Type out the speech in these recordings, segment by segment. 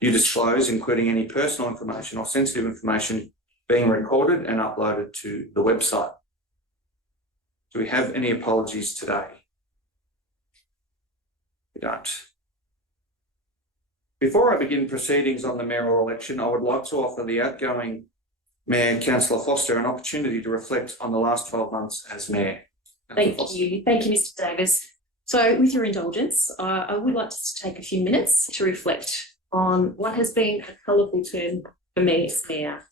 you disclose, including any personal information or sensitive information being recorded and uploaded to the website. Do we have any apologies today? We don't. Before I begin proceedings on the mayoral election, I would like to offer the outgoing Mayor, Councillor Foster, an opportunity to reflect on the last 12 months as Mayor. Thank you, Mr. Davis. So with your indulgence, I would like to take a few minutes to reflect on what has been a colourful term for me as Mayor.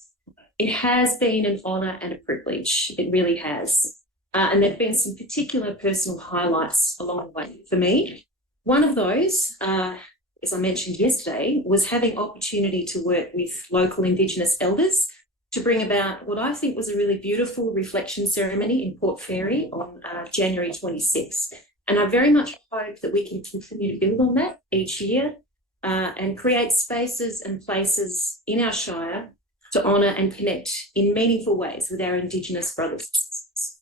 It has been an honour and a privilege, it really has. And there have been some particular personal highlights along the way for me. One of those, as I mentioned yesterday, was having opportunity to work with local Indigenous elders to bring about what I think was a really beautiful reflection ceremony in Port Fairy on January 26th. And I very much hope that we can continue to build on that each year and create spaces and places in our Shire to honour and connect in meaningful ways with our Indigenous brothers and sisters.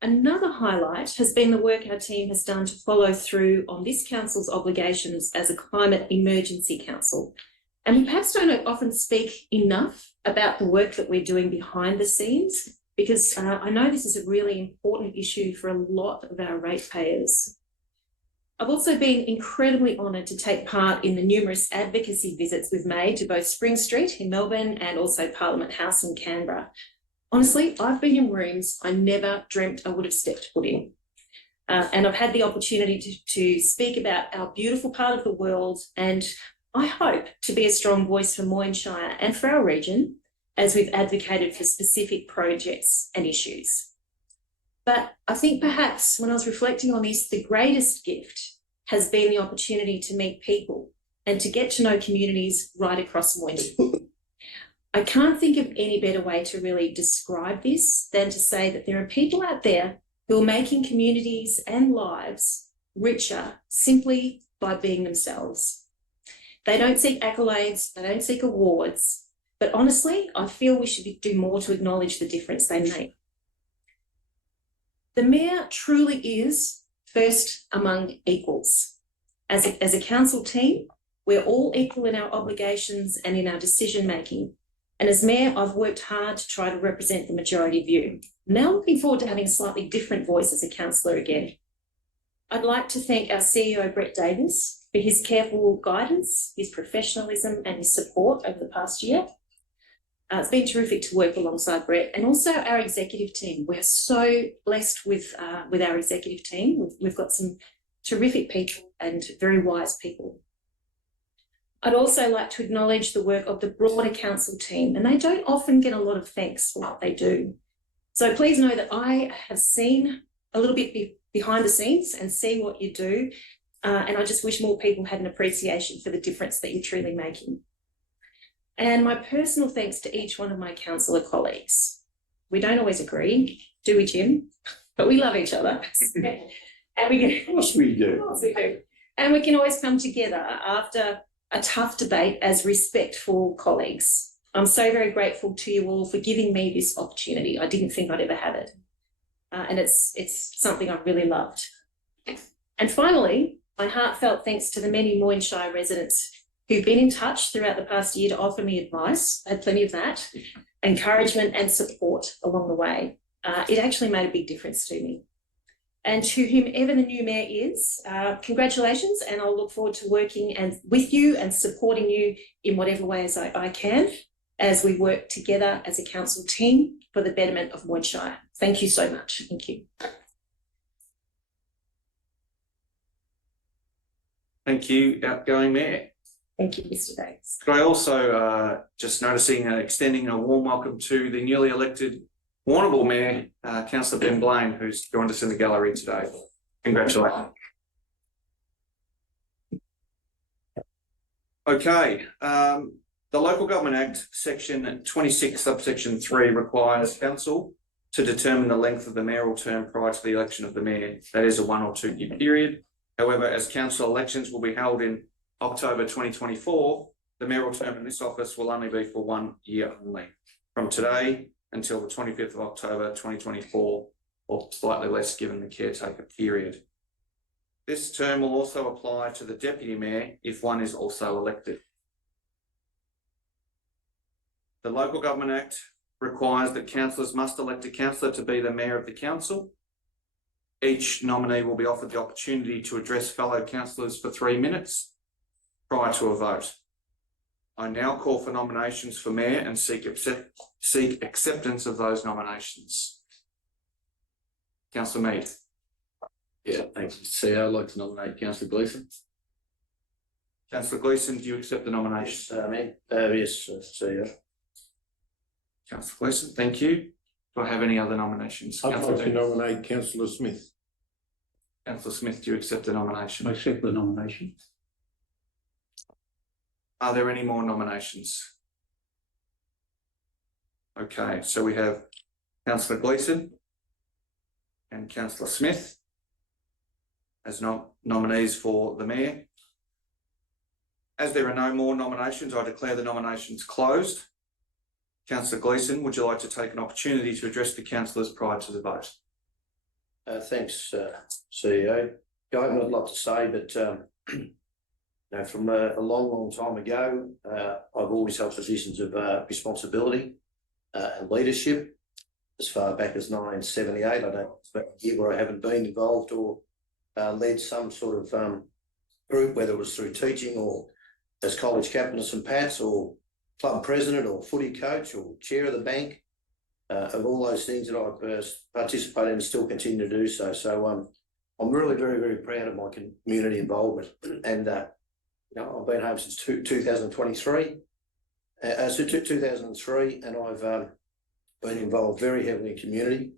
Another highlight has been the work our team has done to follow through on this council's obligations as a climate emergency council. And we perhaps don't often speak enough about the work that we're doing behind the scenes, because I know this is a really important issue for a lot of our ratepayers. I've also been incredibly honoured to take part in the numerous advocacy visits we've made to both Spring Street in Melbourne and also Parliament House in Canberra. Honestly, I've been in rooms I never dreamt I would have stepped foot in. And I've had the opportunity to speak about our beautiful part of the world, and I hope to be a strong voice for Moyne Shire and for our region as we've advocated for specific projects and issues. But I think perhaps when I was reflecting on this, the greatest gift has been the opportunity to meet people and to get to know communities right across Moyne. I can't think of any better way to really describe this than to say that there are people out there who are making communities and lives richer simply by being themselves. They don't seek accolades, they don't seek awards, but honestly, I feel we should do more to acknowledge the difference they make. The Mayor truly is first among equals. As a council team, we're all equal in our obligations and in our decision making. And as Mayor, I've worked hard to try to represent the majority view. Now looking forward to having a slightly different voice as a councillor again. I'd like to thank our CEO, Brett Davis, for his careful guidance, his professionalism and his support over the past year. It's been terrific to work alongside Brett, and also our executive team. We're so blessed with our executive team. We've got some terrific people and very wise people. I'd also like to acknowledge the work of the broader council team, and they don't often get a lot of thanks for what they do. So please know that I have seen a little bit behind the scenes and see what you do, and I just wish more people had an appreciation for the difference that you're truly making. And my personal thanks to each one of my councillor colleagues. We don't always agree, do we, Jim? But we love each other. And we can, of course we do. Of course we do. And we can always come together after a tough debate as respectful colleagues. I'm so very grateful to you all for giving me this opportunity. I didn't think I'd ever have it. And it's something I've really loved. And finally, my heartfelt thanks to the many Moyne Shire residents who've been in touch throughout the past year to offer me advice. I had plenty of that, encouragement and support along the way. It actually made a big difference to me. And to whomever the new Mayor is, congratulations, and I'll look forward to working with you and supporting you in whatever ways I can as we work together as a council team for the betterment of Moyne Shire. Thank you so much. Thank you. Thank you, outgoing Mayor. Thank you, Mr. Davis. Could I also, just noticing, extending a warm welcome to the newly elected Warrnambool Mayor, Councillor Ben Blaine, who's joined us in the gallery today. Congratulations. Okay, the Local Government Act, section 26, subsection 3 requires council to determine the length of the mayoral term prior to the election of the Mayor. That is a 1 or 2 year period. However, as council elections will be held in October 2024, the mayoral term in this office will only be for 1 year only, from today until the 25th of October 2024, or slightly less given the caretaker period. This term will also apply to the Deputy Mayor if one is also elected. The Local Government Act requires that councillors must elect a councillor to be the mayor of the council. Each nominee will be offered the opportunity to address fellow councillors for 3 minutes prior to a vote. I now call for nominations for mayor and seek acceptance of those nominations. Councillor Mead. Yeah, thanks, CEO. I'd like to nominate Councillor Gleeson. Councillor Gleeson, do you accept the nomination? Yes, CEO. Councillor Gleeson, thank you. Do I have any other nominations? I'd like to nominate Councillor Smith. Councillor Smith, do you accept the nomination? I accept the nomination. Are there any more nominations? Okay, so we have Councillor Gleeson and Councillor Smith as nominees for the mayor. As there are no more nominations, I declare the nominations closed. Councillor Gleeson, would you like to take an opportunity to address the councillors prior to the vote? Thanks, CEO. I haven't got a lot to say, but from a long time ago, I've always held positions of responsibility and leadership. As far back as 1978, I don't expect a year where I haven't been involved or led some sort of group, whether it was through teaching or as college captain of St Pat's or club president or footy coach or chair of the bank, of all those things that I've participated in and still continue to do so. So I'm really very, very proud of my community involvement. And I've been home since 2023, 2003, and I've been involved very heavily in community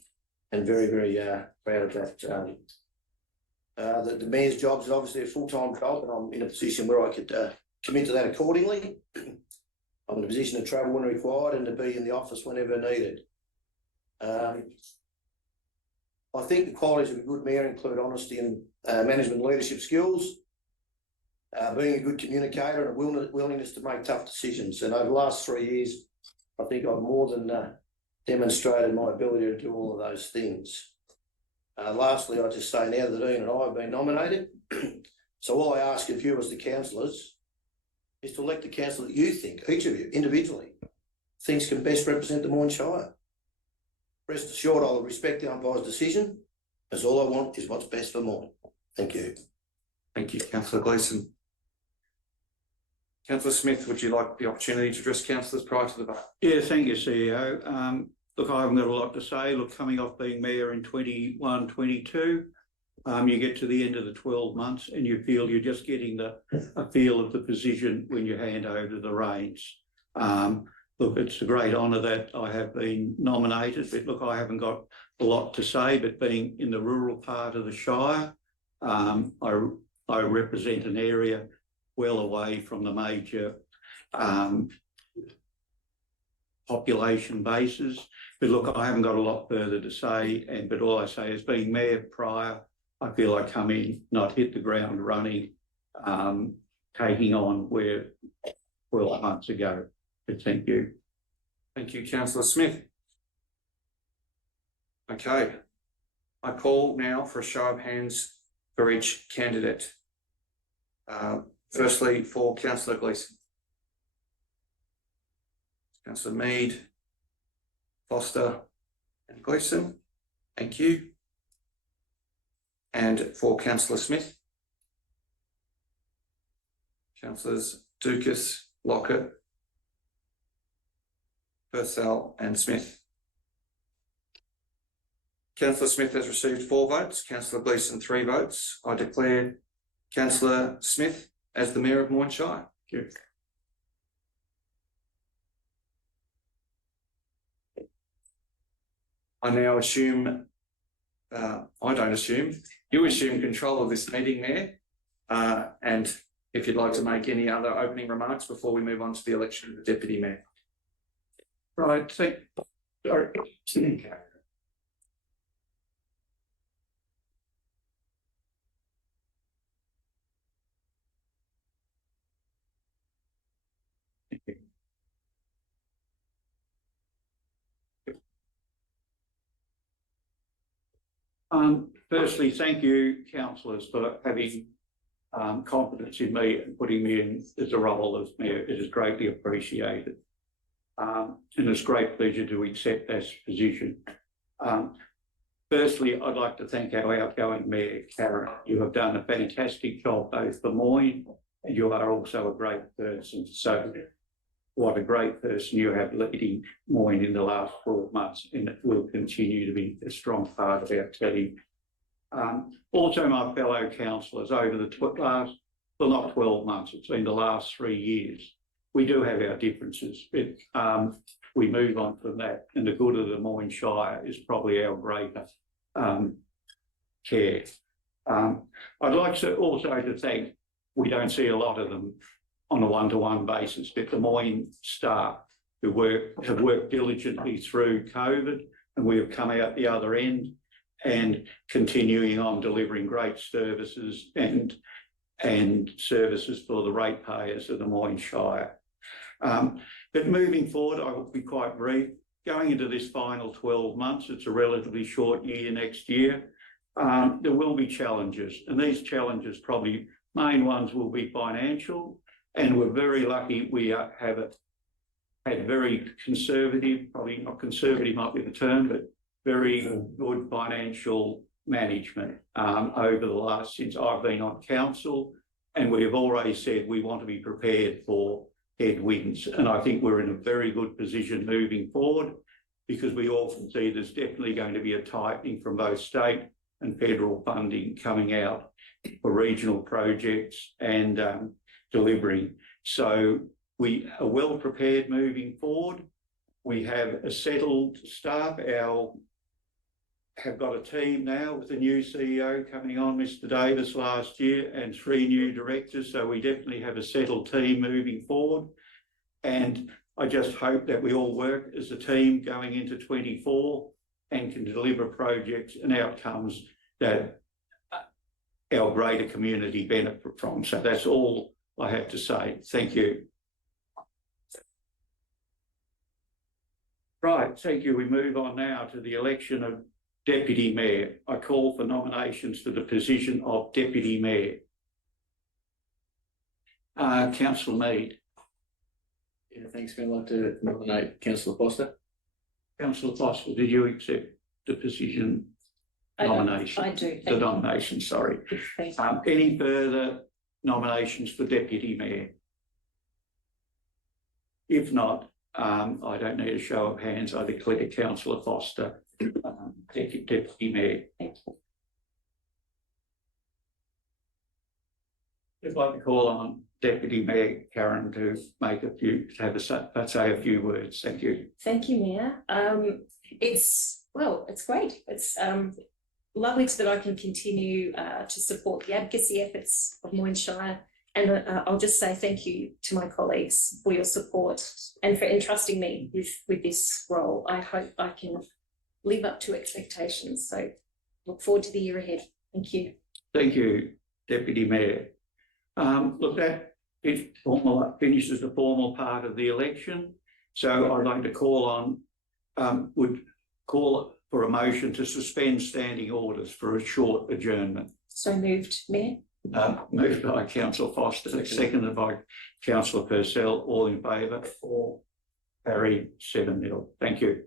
and very, very proud of that. The mayor's job is obviously a full-time job, and I'm in a position where I could commit to that accordingly. I'm in a position to travel when required and to be in the office whenever needed. I think the qualities of a good mayor include honesty and management leadership skills, being a good communicator and a willingness to make tough decisions. And over the last 3 years, I think I've more than demonstrated my ability to do all of those things. Lastly, I just say now that Ian and I have been nominated, so all I ask of you as the councillors is to elect the councillor that you think, each of you individually, thinks can best represent the Moyne Shire. Rest assured I will respect the umpire's decision, as all I want is what's best for Moyne. Thank you. Thank you, Councillor Gleeson. Councillor Smith, would you like the opportunity to address councillors prior to the vote? Yeah, thank you, CEO. Look, I haven't got a lot to say. Look, coming off being mayor in 21, 22, you get to the end of the 12 months and you feel you're just getting a feel of the position when you hand over the reins. Look, it's a great honour that I have been nominated, but look, I haven't got a lot to say, but being in the rural part of the Shire, I represent an area well away from the major population bases. But look, I haven't got a lot further to say, but all I say is being mayor prior, I feel I come in, not hit the ground running, taking on where 12 months ago. But thank you. Thank you, Councillor Smith. Okay, I call now for a show of hands for each candidate. Firstly, for Councillor Gleeson. Councillor Mead, Foster and Gleeson. Thank you. And for Councillor Smith. Councillors Dukas, Lockett, Purcell and Smith. Councillor Smith has received 4 votes, Councillor Gleeson 3 votes. I declare Councillor Smith as the Mayor of Moyne Shire. Thank you. I now assume, I don't assume, you assume control of this meeting, Mayor. And if you'd like to make any other opening remarks before we move on to the election of the Deputy Mayor. Right, sorry. Firstly, thank you, councillors, for having confidence in me and putting me in as a role as mayor. It is greatly appreciated. And it's a great pleasure to accept this position. Firstly, I'd like to thank our outgoing Mayor, Karen. You have done a fantastic job both for Moyne, and you are also a great person. So what a great person you have leading Moyne in the last 12 months, and it will continue to be a strong part of our team. Also, my fellow councillors over the last, well, not 12 months, it's been the last 3 years. We do have our differences, but we move on from that, and the good of the Moyne Shire is probably our greater care. I'd like to also to thank, we don't see a lot of them on a one-to-one basis, but the Moyne staff who have worked diligently through COVID, and we have come out the other end and continuing on delivering great services and services for the ratepayers of the Moyne Shire. But moving forward, I will be quite brief. Going into this final 12 months, it's a relatively short year next year. There will be challenges, and these challenges, probably main ones, will be financial. And we're very lucky we have had very conservative, probably not conservative might be the term, but very good financial management over the last, since I've been on council. And we have always said we want to be prepared for headwinds. And I think we're in a very good position moving forward, because we often see there's definitely going to be a tightening from both state and federal funding coming out for regional projects and delivering. So we are well prepared moving forward. We have a settled staff. Have got a team now with a new CEO coming on, Mr. Davis, last year, and 3 new directors. So we definitely have a settled team moving forward. And I just hope that we all work as a team going into 24 and can deliver projects and outcomes that our greater community benefit from. So that's all I have to say. Thank you. Right, thank you. We move on now to the election of Deputy Mayor. I call for nominations for the position of Deputy Mayor. Councillor Mead. Yeah, thanks. I'd like to nominate Councillor Foster. Councillor Foster, did you accept the position nomination? I do. The nomination, sorry. Thank you. Any further nominations for Deputy Mayor? If not, I don't need a show of hands. I declare Councillor Foster Deputy Mayor. Thank you. I'd like to call on Deputy Mayor Karen to make say a few words. Thank you. Thank you, Mayor. It's great. It's lovely that I can continue to support the advocacy efforts of Moyne Shire. And I'll just say thank you to my colleagues for your support and for entrusting me with this role. I hope I can live up to expectations. So look forward to the year ahead. Thank you. Thank you, Deputy Mayor. Look, that finishes the formal part of the election. So I'd like to call for a motion to suspend standing orders for a short adjournment. So moved, Mayor. Moved by Councillor Foster, seconded by Councillor Purcell. All in favour? 4 carried 7-0. Thank you.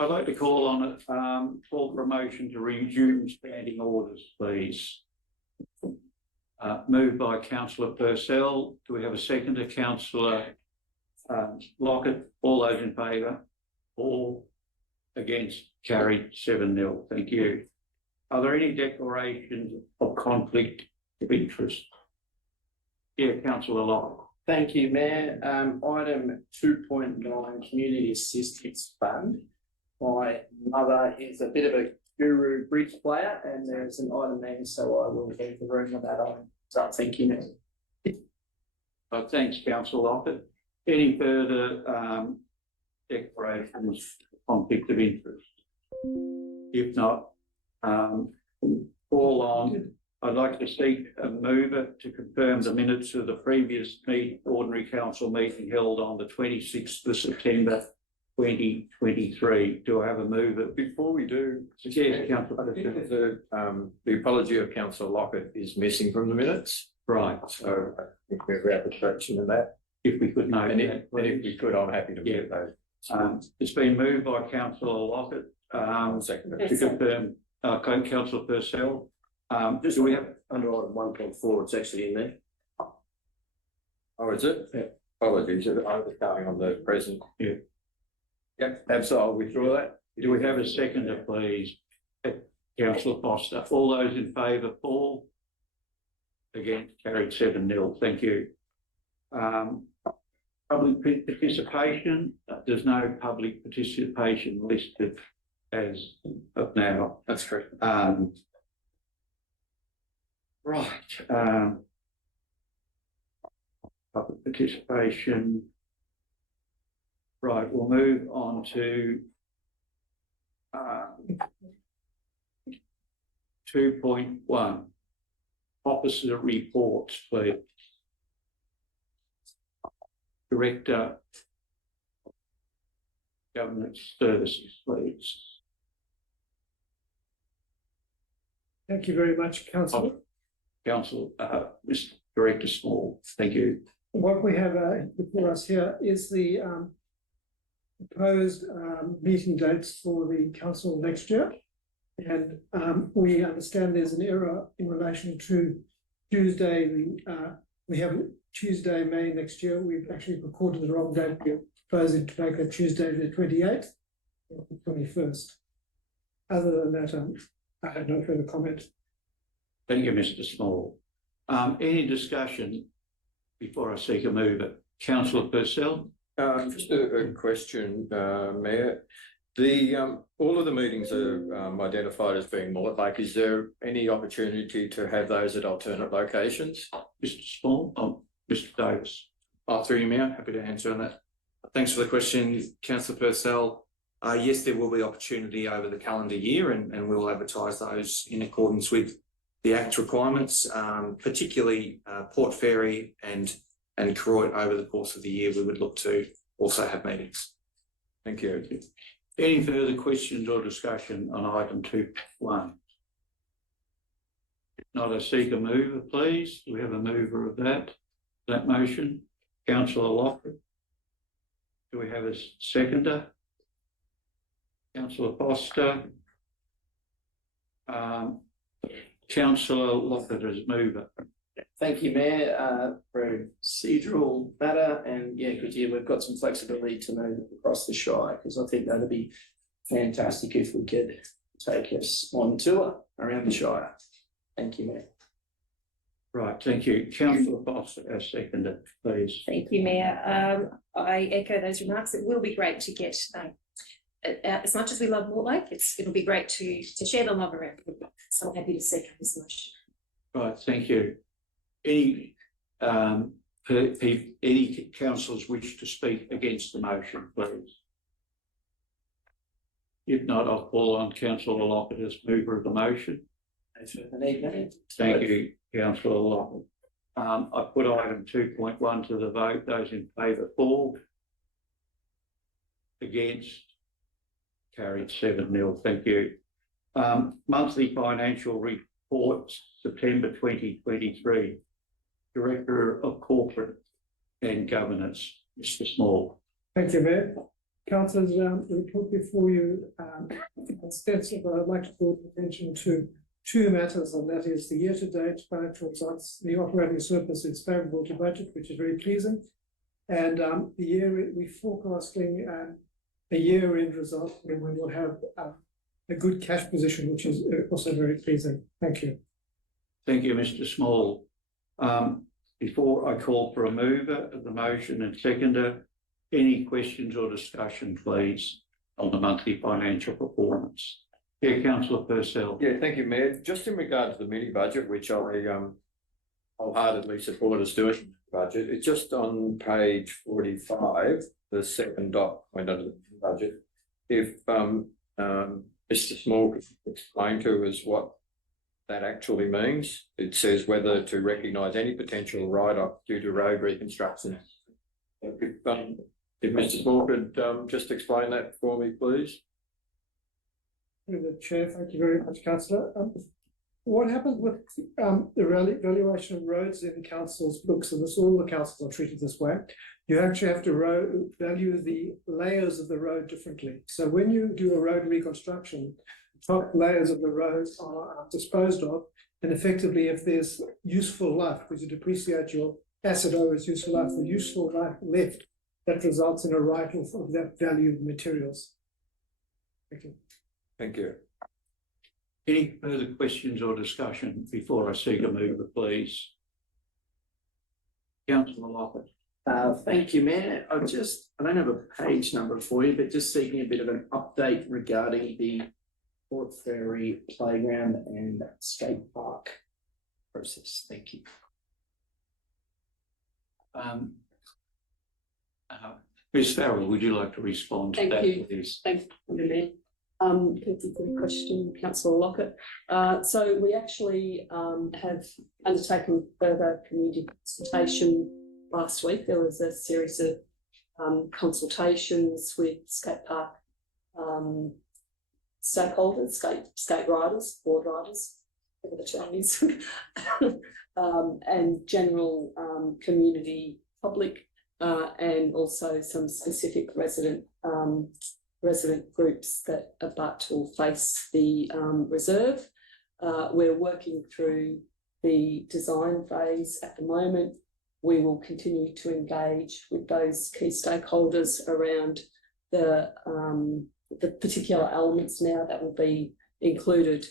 I'd like to call on it, call for a motion to resume standing orders, please. Moved by councillor Purcell. Do we have a seconder? Councillor Lockett. All those in favour? All against? Carried 7-0. Thank you. Are there any declarations of conflict of interest? Yeah, councillor Lockett. Thank you, Mayor. Item 2.9, Community Assistance Fund. My mother is a bit of a guru bridge player, and there's an item there, so I will leave the room with that item. So thank you, Mayor. Thanks, councillor Lockett. Any further declarations of conflict of interest? If not, call on. I'd like to seek a mover to confirm the minutes of the previous ordinary council meeting held on the 26th of September 2023. Do I have a mover? Before we do, Yes, councillor. I think the apology of councillor Lockett is missing from the minutes, Right. so I think we're out of correction in that. If we could note And that, if we could, I'm happy to move those. it's been moved by councillor Lockett Second. to confirm, councillor Purcell. Do we have? Under item 1.4, it's actually in there. Oh, is it? Yeah. Apologies, I was going on the present. Yeah. Yep, absolutely, I'll withdraw that. Do we have a seconder, please? Councillor Foster. All those in favour, Paul? Again, carried 7-0. Thank you. Public participation. There's no public participation listed as of now. That's correct. Right. Public participation. Right, we'll move on to 2.1. Officer reports, please. Director Government Services, please. Thank you very much, Councillor. Council, Mr. Director Small, thank you. What we have before us here is the proposed meeting dates for the council next year. And we understand there's an error in relation to Tuesday. We have Tuesday, May next year. We've actually recorded the wrong date. We're proposing to make it Tuesday the 28th, or the 21st. Other than that, I have no further comment. Thank you, Mr. Small. Any discussion before I seek a mover? Councillor Purcell? Just a question, Mayor. All of the meetings are identified as being Mortlake. Is there any opportunity to have those at alternate locations? Mr. Small? Oh, Mr. Davis. Through you, Mayor, happy to answer on that. Thanks for the question, councillor Purcell. Yes, there will be opportunity over the calendar year, and we will advertise those in accordance with the Act requirements, particularly Port Fairy and Croydon over the course of the year. We would look to also have meetings. Thank you. Any further questions or discussion on item 2.1? If not, I seek a mover, please. Do we have a mover of that motion? Councillor Lockwood. Do we have a seconder? Councillor Foster. Councillor Lockwood as mover. Thank you, Mayor, for a procedural matter, and yeah, good year. We've got some flexibility to move across the Shire, because I think that'd be fantastic if we could take us on tour around the Shire. Thank you, Mayor. Right, thank you. Councillor Foster as seconder, please. Thank you, Mayor. I echo those remarks. It will be great to get, as much as we love Mortlake, it'll be great to share the love around. So I'm happy to second this motion. Right, thank you. Any councillors wish to speak against the motion, please? If not, I'll call on Councillor Lockett as mover of the motion. Thank you, Councillor Lockett. I put item 2.1 to the vote. Those in favour, for. Against. Carried 7-0. Thank you. Monthly financial reports, September 2023. Director of Corporate and Governance, Mr. Small. Thank you, Mayor. Councillors, the report before you, extensive, but I'd like to draw attention to two matters, and that is the year-to-date financial results. The operating surplus is favourable to budget, which is very pleasing. And the year, we're forecasting a year-end result where we will have a good cash position, which is also very pleasing. Thank you. Thank you, Mr. Small. Before I call for a mover of the motion and seconder, any questions or discussion, please, on the monthly financial performance? Yeah, councillor Purcell. Yeah, thank you, Mayor. Just in regard to the mini budget, which I wholeheartedly support us doing the budget, it's just on page 45, the second dot point under the budget. If Mr. Small could explain to us what that actually means. It says whether to recognise any potential write-off due to road reconstruction. If Mr. Small could just explain that for me, please. Through the chair, thank you very much, councillor. What happens with the valuation of roads in council's books, and this, all the councils are treated this way, you actually have to value the layers of the road differently. So when you do a road reconstruction, the top layers of the road are disposed of, and effectively if there's useful life, because you depreciate your asset over its useful life, the useful life left, that results in a write-off of that value of materials. Thank you. Thank you. Any further questions or discussion before I seek a mover, please? Councillor Lockett. Thank you, Mayor. I don't have a page number for you, but just seeking a bit of an update regarding the Port Fairy Playground and Skate Park process. Thank you. Ms. Farrell, would you like to respond to Thank that, you. please? Thank you, Mayor. Thank you for the question, Councillor Lockett. So we actually have undertaken further community consultation last week. There was a series of consultations with skate park stakeholders, skate riders, board riders, whatever the term is, and general community public, and also some specific resident groups that abut or face the reserve. We're working through the design phase at the moment. We will continue to engage with those key stakeholders around the particular elements now that will be included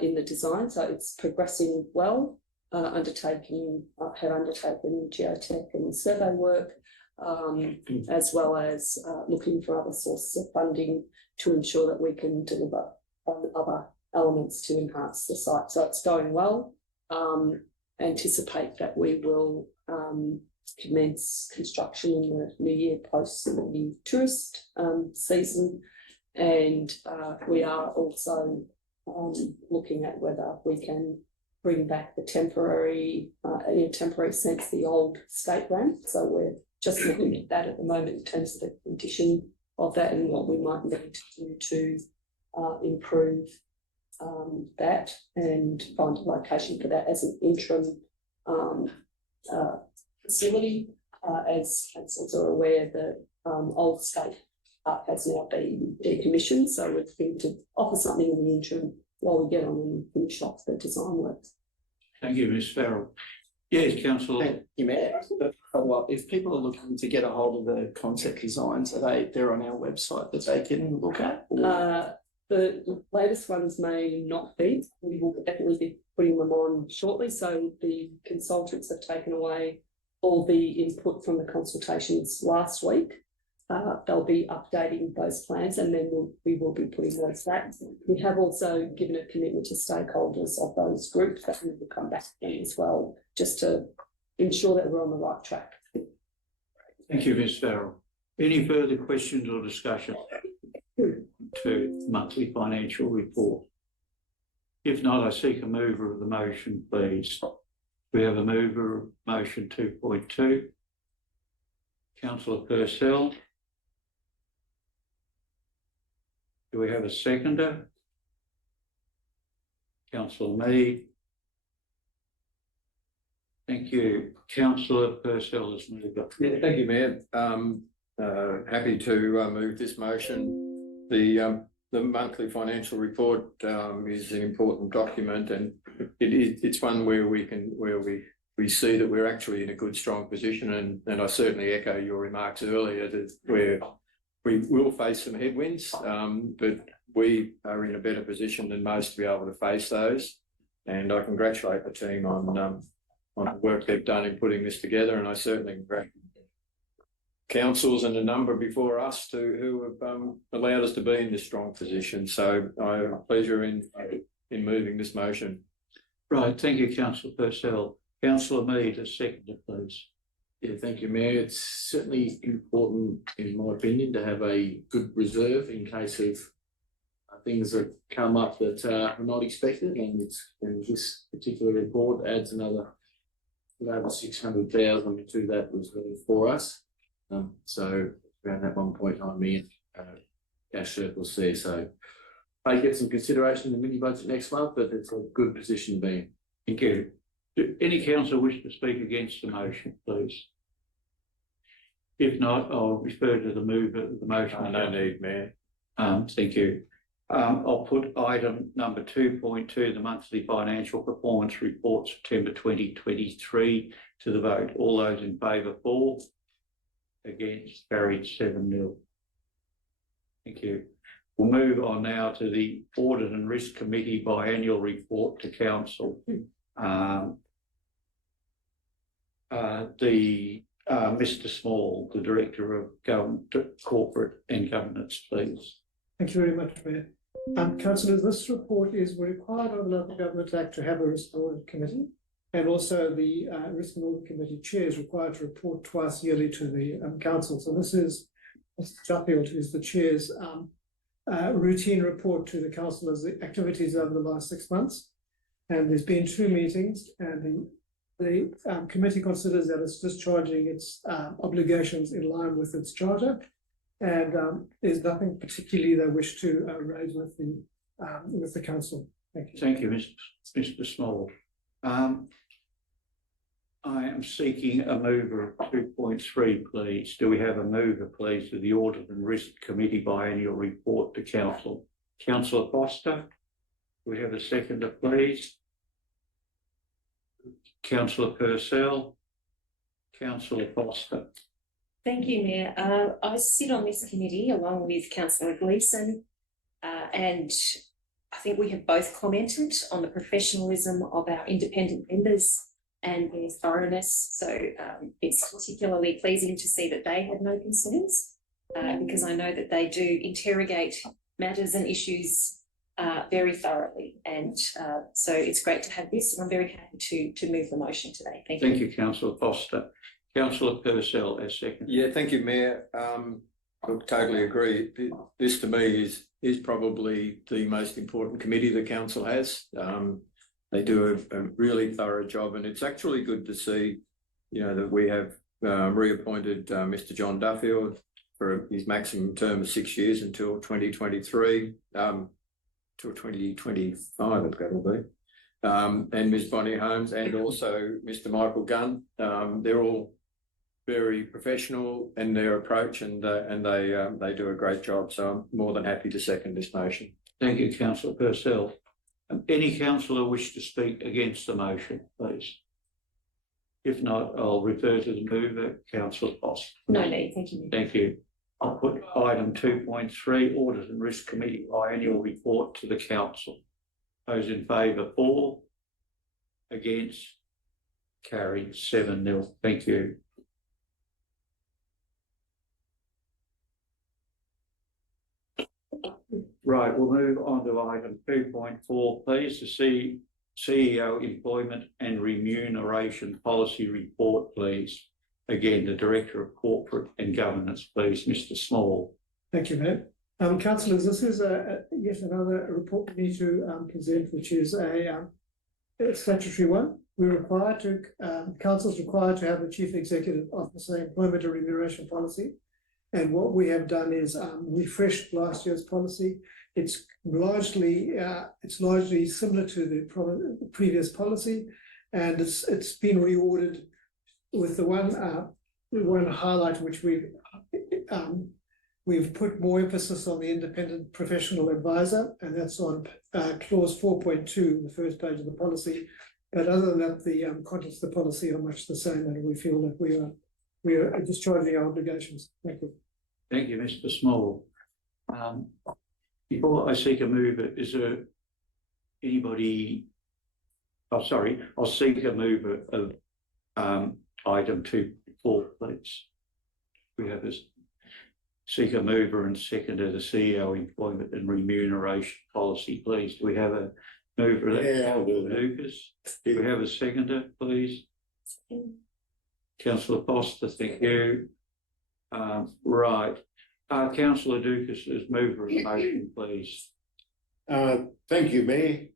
in the design. So it's progressing well. Have undertaken geotech and survey work, as well as looking for other sources of funding to ensure that we can deliver on other elements to enhance the site. So it's going well. Anticipate that we will commence construction in the new year post the tourist season, and we are also looking at whether we can bring back the temporary, in a temporary sense, the old skate ramp. So we're just looking at that at the moment in terms of the condition of that and what we might need to do to improve that and find a location for that as an interim facility. As councils are aware, the old skate park has now been decommissioned, so we're looking to offer something in the interim while we get on and finish off the design work. Thank you, Ms. Farrell. Yes, councillor. Thank you, Mayor. Follow-up. If people are looking to get a hold of the concept designs, they're on our website that they can look at? The latest ones may not be. We will definitely be putting them on shortly. So the consultants have taken away all the input from the consultations last week. They'll be updating those plans, and then we will be putting those back. We have also given a commitment to stakeholders of those groups that we will come back again as well, just to ensure that we're on the right track. Thank you, Ms. Farrell. Any further questions or discussion to monthly financial report? If not, I seek a mover of the motion, please. We have a mover of motion 2.2. Councillor Purcell. Do we have a seconder? Councillor Mead. Thank you. Councillor Purcell has moved up. Yeah, thank you, Mayor. happy to move this motion. The monthly financial report is an important document, and it's one where we see that we're actually in a good, strong position, and I certainly echo your remarks earlier that we will face some headwinds, but we are in a better position than most to be able to face those. And I congratulate the team on the work they've done in putting this together, and I certainly congratulate councils and a number before us who have allowed us to be in this strong position. So I have a pleasure in moving this motion. Right, thank you, Councillor Purcell. Councillor Mead, a second, please. Yeah, thank you, Mayor. It's certainly important, in my opinion, to have a good reserve in case of things that come up that are not expected, and this particular report adds another over 600,000 to that reserve for us. So around that 1.9 million cash surplus there. So I get some consideration in the mini budget next month, but it's a good position to be in. Thank you. Do any councillor wish to speak against the motion, please? If not, I'll refer to the mover of the motion. No need, Mayor. Thank you. I'll put item number 2.2, the monthly financial performance report, September 2023, to the vote. All those in favour, for? Against? Carried 7-0. Thank you. We'll move on now to the Audit and Risk Committee biannual report to Council. Mr. Small, the Director of Corporate and Governance, please. Thank you very much, Mayor. Councillors, this report is required under the Local Government Act to have a Risk and Audit Committee, and also the Risk and Audit Committee Chair is required to report twice yearly to the Council. So this is Mr. Duffield, who's the Chair's routine report to the Council the activities over the last 6 months. And there's been 2 meetings, and the committee considers that it's discharging its obligations in line with its charter, and there's nothing particularly they wish to raise with the council. Thank you. Thank you, Mr. Small. I am seeking a mover of 2.3, please. Do we have a mover, please, to the Audit and Risk Committee biannual report to Council? Councillor Foster, do we have a seconder, please? Councillor Purcell. Councillor Foster. Thank you, Mayor. I sit on this committee along with Councillor Gleeson, and I think we have both commented on the professionalism of our independent members and their thoroughness. So it's particularly pleasing to see that they had no concerns, because I know that they do interrogate matters and issues very thoroughly. And so it's great to have this, and I'm very happy to move the motion today. Thank you. Thank you, Councillor Foster. Councillor Purcell, as second. Yeah, thank you, Mayor. I totally agree. This to me is probably the most important committee the council has. They do a really thorough job, and it's actually good to see, that we have reappointed Mr. John Duffield for his maximum term of 6 years until 2023, till 2025, I think that'll be. And Ms. Bonnie Holmes and also Mr. Michael Gunn. They're all very professional in their approach, and they do a great job. So I'm more than happy to second this motion. Thank you, Councillor Purcell. Any councillor wish to speak against the motion, please? If not, I'll refer to the mover, Councillor Foster. No need, thank you. Thank you. I'll put item 2.3, Audit and Risk Committee biannual report to the council. Those in favour, for? Against? Carried 7-0. Thank you. Right, we'll move on to item 2.4, please, the CEO Employment and Remuneration Policy Report, please. Again, the Director of Corporate and Governance, please, Mr. Small. Thank you, Mayor. Councillors, this is yet another report we need to present, which is a statutory one. We're required to, council's required to have a Chief Executive Officer Employment and Remuneration Policy. And what we have done is refreshed last year's policy. It's largely similar to the previous policy, and it's been reordered with the one one highlight which we've put more emphasis on the independent professional advisor, and that's on clause 4.2, the first page of the policy. But other than that, the contents of the policy are much the same, and we feel that we are discharging our obligations. Thank you. Thank you, Mr. Small. Before I seek a mover, is there anybody? Oh, sorry, I'll seek a mover of item 2.4, please. We have a seek a mover and seconder the CEO employment and remuneration policy, please. Do we have a mover? Yeah, I'll do that. Lucas. Do we have a seconder, please? Councillor Foster, thank you. Right. Councillor Dukas as mover of the motion, please. Thank you, Mayor.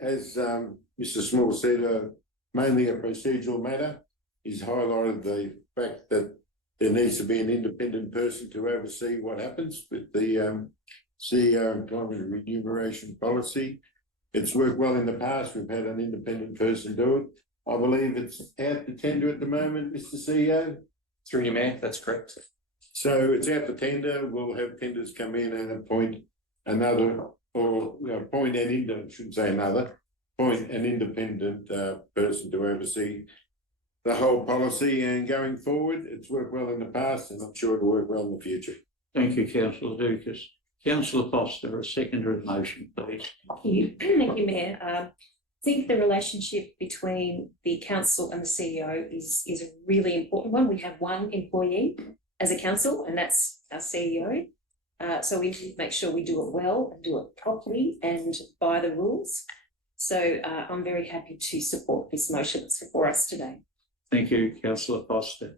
As Mr. Small said, mainly a procedural matter. He's highlighted the fact that there needs to be an independent person to oversee what happens with the CEO employment and remuneration policy. It's worked well in the past. We've had an independent person do it. I believe it's out to tender at the moment, Mr. CEO. Through your mayor, that's correct. So it's out to tender. We'll have tenders come in and appoint another, or appoint an independent, shouldn't say another, appoint an independent person to oversee the whole policy. And going forward, it's worked well in the past, and I'm sure it'll work well in the future. Thank you, Councillor Dukas. Councillor Foster, a seconder of the motion, please. Thank you, thank you, Mayor. I think the relationship between the council and the CEO is a really important one. We have one employee as a council, and that's our CEO. So we need to make sure we do it well and do it properly and by the rules. So I'm very happy to support this motion that's before us today. Thank you, Councillor Foster.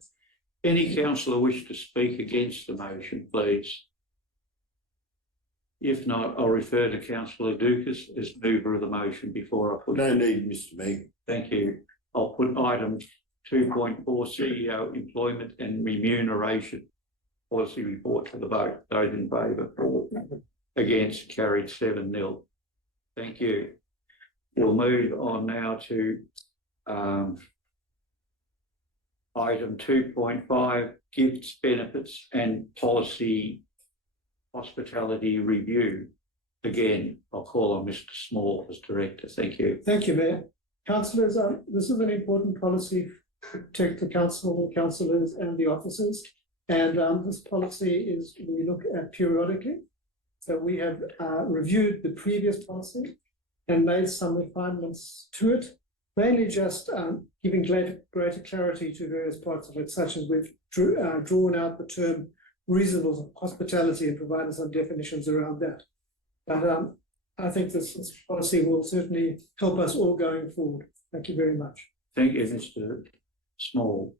Any councillor wish to speak against the motion, please? If not, I'll refer to Councillor Dukas as mover of the motion before I put. No need, Mr. Mayor. Thank you. I'll put item 2.4 CEO employment and remuneration policy report to the vote. Those in favour, for, against, carried 7-0. Thank you. We'll move on now to item 2.5, gifts, benefits and policy hospitality review. Again, I'll call on Mr. Small as director. Thank you. Thank you, Mayor. Councillors, this is an important policy to protect the council, the councillors and the officers. And this policy is we look at periodically. So we have reviewed the previous policy and made some refinements to it, mainly just giving greater clarity to various parts of it, such as we've drawn out the term reasonable hospitality and provided some definitions around that. But I think this policy will certainly help us all going forward. Thank you very much. Thank you, Mr. Small.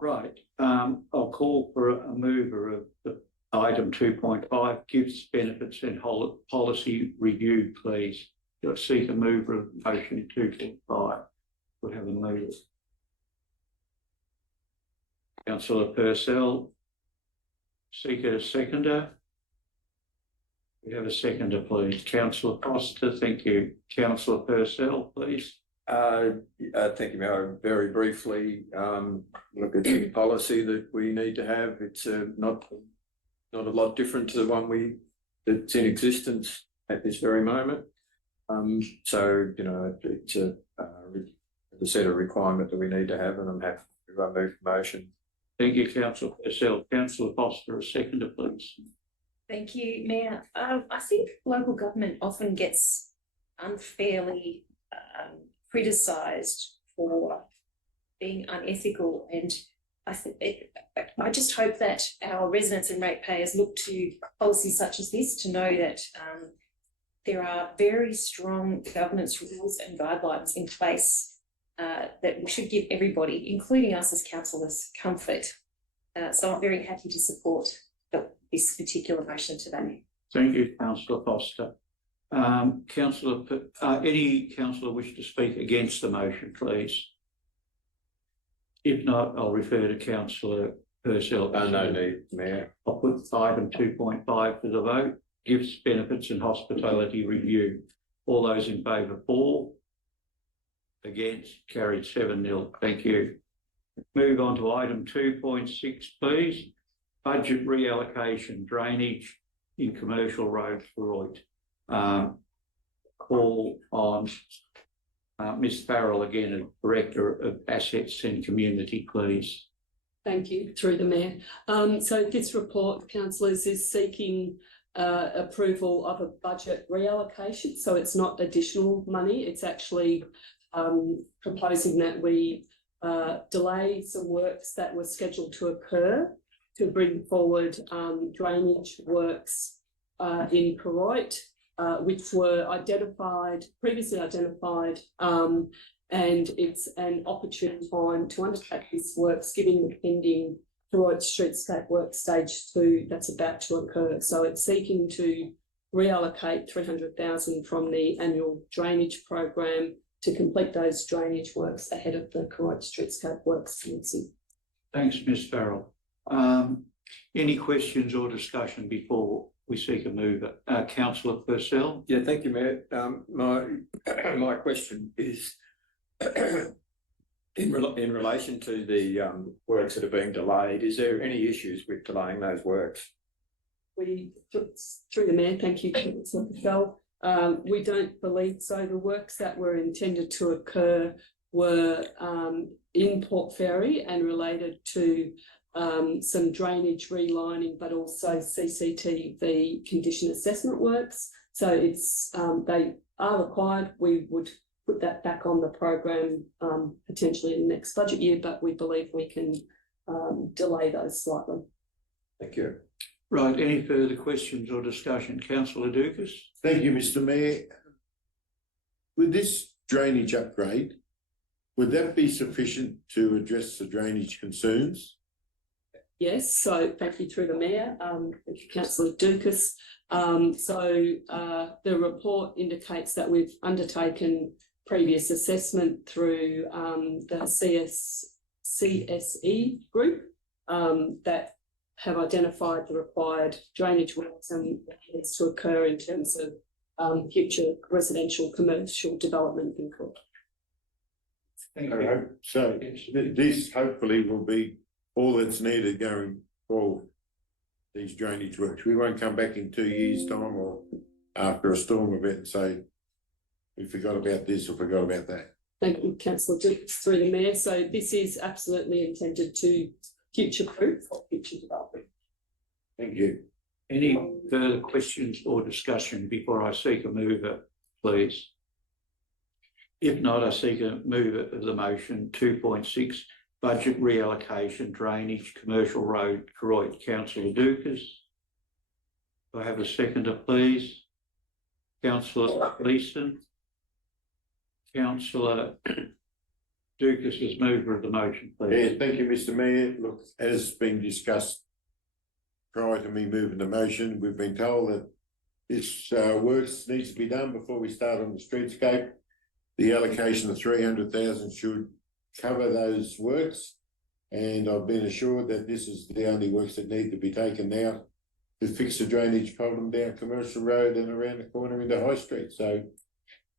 Right, I'll call for a mover of the item 2.5, gifts, benefits and policy review, please. You'll seek a mover of motion 2.5. We'll have a mover. Councillor Purcell, seek a seconder. We have a seconder, please. Councillor Foster, thank you. Councillor Purcell, please. Thank you, Mayor. Very briefly, look at the policy that we need to have. It's not a lot different to the one that's in existence at this very moment. So, you know, it's a set of requirement that we need to have, and I'm happy to move the motion. Thank you, Councillor Purcell. Councillor Foster, a seconder, please. Thank you, Mayor. I think local government often gets unfairly criticised for being unethical, and I just hope that our residents and ratepayers look to policies such as this to know that there are very strong governance rules and guidelines in place that we should give everybody, including us as councillors, comfort. So I'm very happy to support this particular motion today. Thank you, Councillor Foster. Any councillor wish to speak against the motion, please? If not, I'll refer to Councillor Purcell. No need, Mayor. I'll put item 2.5 to the vote. Gifts, benefits and hospitality review. All those in favour, for. Against, carried 7-0. Thank you. Move on to item 2.6, please. Budget reallocation, drainage in commercial road, Freud. Call on Ms Farrell again, as Director of Assets and Community, please. Thank you, through the Mayor. So this report, councillors, is seeking approval of a budget reallocation. So it's not additional money, it's actually proposing that we delay some works that were scheduled to occur to bring forward drainage works in Koroit, which were previously identified, and it's an opportune time to undertake this works, given the pending Koroit Streetscape Work Stage 2 that's about to occur. So it's seeking to reallocate 300,000 from the annual drainage program to complete those drainage works ahead of the Koroit Streetscape Works commencing. Thanks, Ms Farrell. Any questions or discussion before we seek a mover? Councillor Purcell? Yeah, thank you, Mayor. My question is in relation to the works that are being delayed, is there any issues with delaying those works? Through the Mayor, thank you, Councillor Purcell. We don't believe so. The works that were intended to occur were in Port Fairy and related to some drainage relining, but also CCTV condition assessment works. So it's they are required. We would put that back on the program potentially in the next budget year, but we believe we can delay those slightly. Thank you. Right, any further questions or discussion? Councillor Dukas? Thank you, Mr Mayor. With this drainage upgrade, would that be sufficient to address the drainage concerns? Yes, so thank you through the Mayor, thank you, Councillor Dukas. The report indicates that we've undertaken previous assessment through the CSE group that have identified the required drainage works and what needs to occur in terms of future residential commercial development in Cook. Thank you. So this hopefully will be all that's needed going forward, these drainage works. We won't come back in 2 years' time or after a storm event and say, we forgot about this or forgot about that. Thank you, Councillor Dukas, through the Mayor. So this is absolutely intended to future-proof for future development. Thank you. Any further questions or discussion before I seek a mover, please? If not, I seek a mover of the motion 2.6, budget reallocation, drainage, commercial road, Koroit. Councillor Dukas. Do I have a seconder, please? Councillor Leeson. Councillor Dukas is mover of the motion, please. Yeah, thank you, Mr Mayor. Look, as been discussed prior to me moving the motion, we've been told that this works needs to be done before we start on the streetscape. The allocation of 300,000 should cover those works, and I've been assured that this is the only works that need to be taken now to fix the drainage problem down Commercial Road and around the corner into High Street. So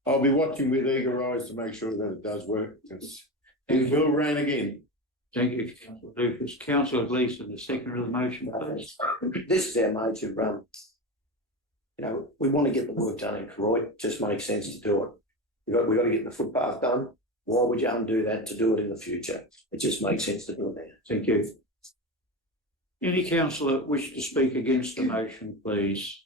I'll be watching with eager eyes to make sure that it does work, because it will rain again. Thank you, Councillor Dukas. Councillor Gleeson, the seconder of the motion, please. This is our major we want to get the work done in Koroit. It just makes sense to do it. We've got to get the footpath done. Why would you undo that to do it in the future? It just makes sense to do it now. Thank you. Any councillor wish to speak against the motion, please?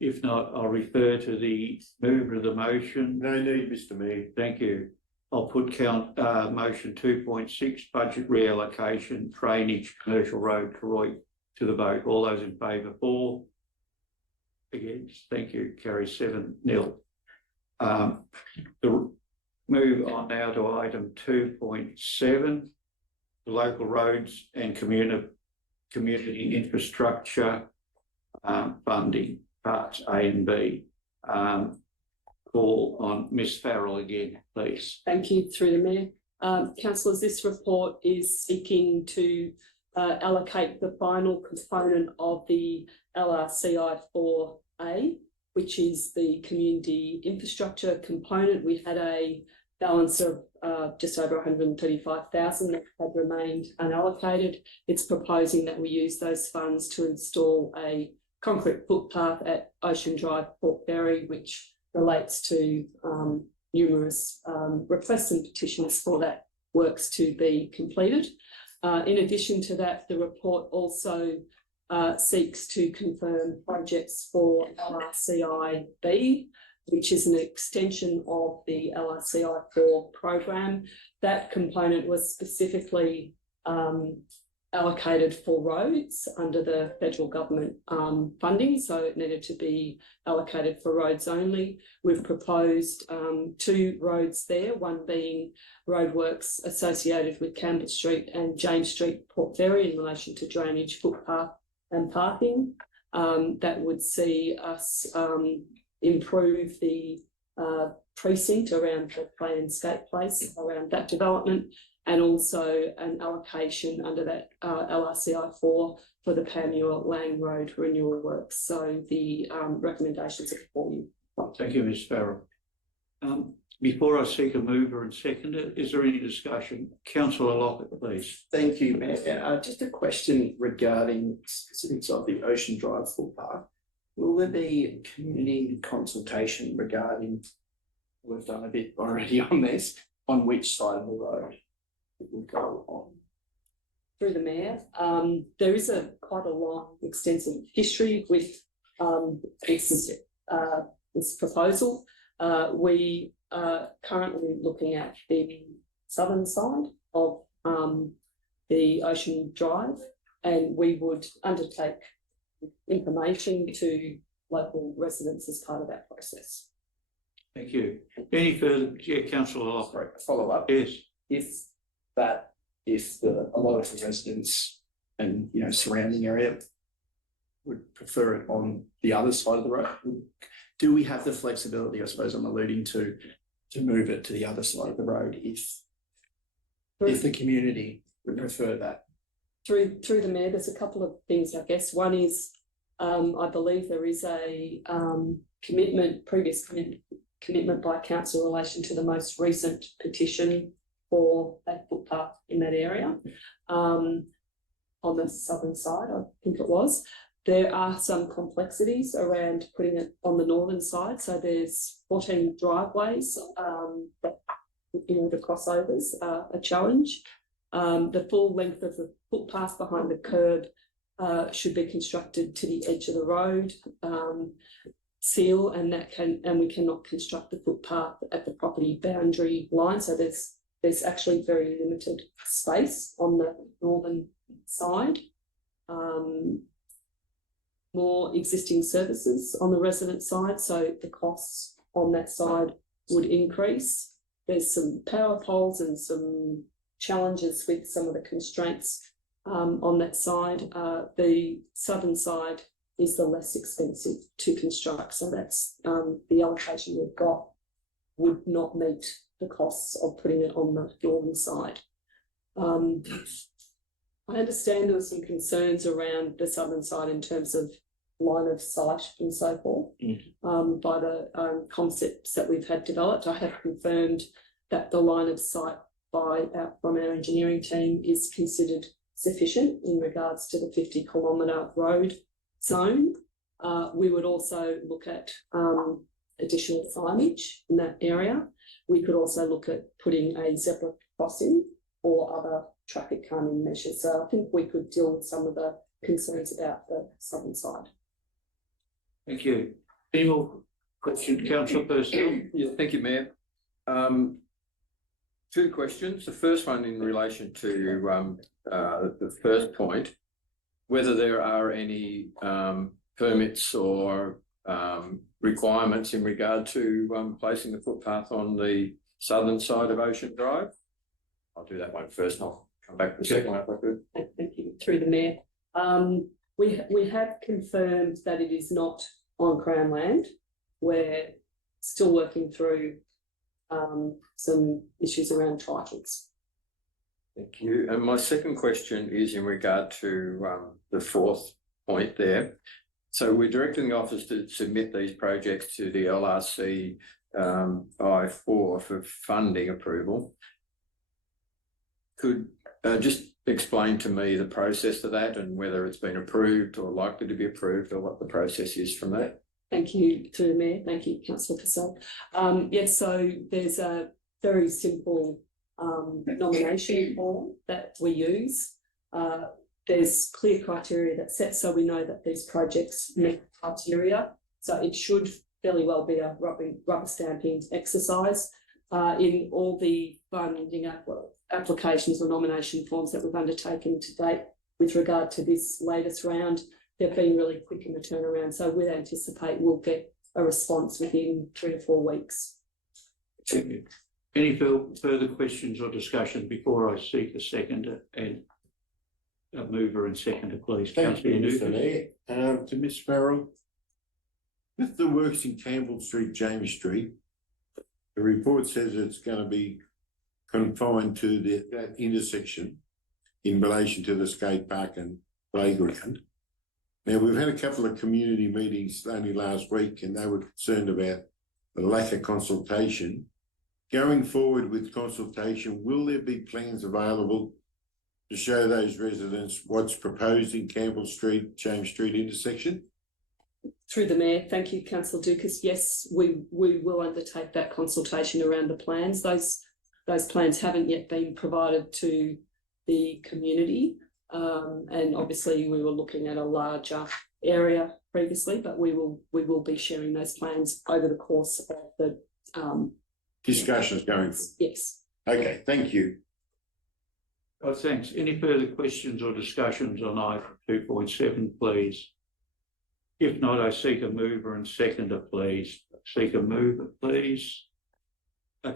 If not, I'll refer to the mover of the motion. No need, Mr Mayor. Thank you. I'll put motion 2.6, budget reallocation, drainage, commercial road, Koroit, to the vote. All those in favour, for? Against? Thank you. Carry 7-0. Move on now to item 2.7, the local roads and community infrastructure funding, parts A and B. Call on Ms Farrell again, please. Thank you, through the Mayor. Councillors, this report is seeking to allocate the final component of the LRCI 4A which is the community infrastructure component. We had a balance of just over 135,000 that had remained unallocated. It's proposing that we use those funds to install a concrete footpath at Ocean Drive, Port Fairy, which relates to numerous requests and petitions for that works to be completed. In addition to that, the report also seeks to confirm projects for LRCI-B, which is an extension of the LRCI-4 program. That component was specifically allocated for roads under the federal government funding, so it needed to be allocated for roads only. We've proposed 2 roads there, one being roadworks associated with Campbell Street and James Street, Port Fairy, in relation to drainage, footpath and parking. That would see us improve the precinct around the play and skate place around that development, and also an allocation under that LRCI 4 for the Panmure Lang Road renewal works. So the recommendations are for you. Thank you, Ms Farrell. Before I seek a mover and seconder, is there any discussion? Councillor Lockett, please. Thank you, Mayor. Just a question regarding specifics of the Ocean Drive footpath. Will there be community consultation regarding, we've done a bit already on this, on which side of the road it will go on? Through the Mayor, there is quite a long, extensive history with this proposal. We are currently looking at the southern side of the Ocean Drive, and we would undertake information to local residents as part of that process. Thank you. Any further? Yeah, Councillor Lockett. Sorry, follow up. Yes. If a lot of the residents and surrounding area would prefer it on the other side of the road, do we have the flexibility, I suppose I'm alluding to move it to the other side of the road if the community would prefer that? Through the Mayor, there's a couple of things, I guess. One is, I believe there is a previous commitment by council in relation to the most recent petition for that footpath in that area. On the southern side, I think it was. There are some complexities around putting it on the northern side. So there's 14 driveways that, the crossovers are a challenge. The full length of the footpath behind the curb should be constructed to the edge of the road, seal, and we cannot construct the footpath at the property boundary line. So there's actually very limited space on the northern side. More existing services on the resident side, so the costs on that side would increase. There's some power poles and some challenges with some of the constraints on that side. The southern side is the less expensive to construct, so that's the allocation we've got would not meet the costs of putting it on the northern side. I understand there were some concerns around the southern side in terms of line of sight and so forth by the concepts that we've had developed. I have confirmed that the line of sight from our engineering team is considered sufficient in regards to the 50-kilometre road zone. We would also look at additional signage in that area. We could also look at putting a zebra crossing or other traffic calming measures. So I think we could deal with some of the concerns about the southern side. Thank you. Any more questions, Councillor Purcell? Yeah, thank you, Mayor. 2 questions. The first one in relation to the first point, whether there are any permits or requirements in regard to placing the footpath on the southern side of Ocean Drive. I'll do that one first and I'll come back to the second one if I could. Thank you. Through the Mayor. We have confirmed that it is not on Crown land. We're still working through some issues around titles. Thank you. And my second question is in regard to the fourth point there. So we're directing the office to submit these projects to the LRC I4 for funding approval. Could just explain to me the process for that and whether it's been approved or likely to be approved, or what the process is from that? Thank you, through the Mayor. Thank you, Councillor Purcell. Yes, so there's a very simple nomination form that we use. There's clear criteria that's set, so we know that these projects meet criteria. So it should fairly well be a rubber stamping exercise. In all the funding applications or nomination forms that we've undertaken to date with regard to this latest round, they've been really quick in the turnaround. So we anticipate we'll get a response within 3 to 4 weeks. Any further questions or discussion before I seek a seconder and a mover and seconder, please? Thank you, Councillor Mr. Mayor. To Ms Farrell, with the works in Campbell Street, James Street, the report says it's going to be confined to that intersection in relation to the skate park and playground. Now, we've had a couple of community meetings only last week, and they were concerned about the lack of consultation. Going forward with consultation, will there be plans available to show those residents what's proposed in Campbell Street, James Street intersection? Through the Mayor, thank you, Councillor Dukas. Yes, we will undertake that consultation around the plans. Those plans haven't yet been provided to the community, and obviously we were looking at a larger area previously, but we will be sharing those plans over the course of the Discussions going forward. yes. Okay, thank you. Oh, thanks. Any further questions or discussions on item 2.7, please? If not, I seek a mover and seconder, please. Seek a mover, please.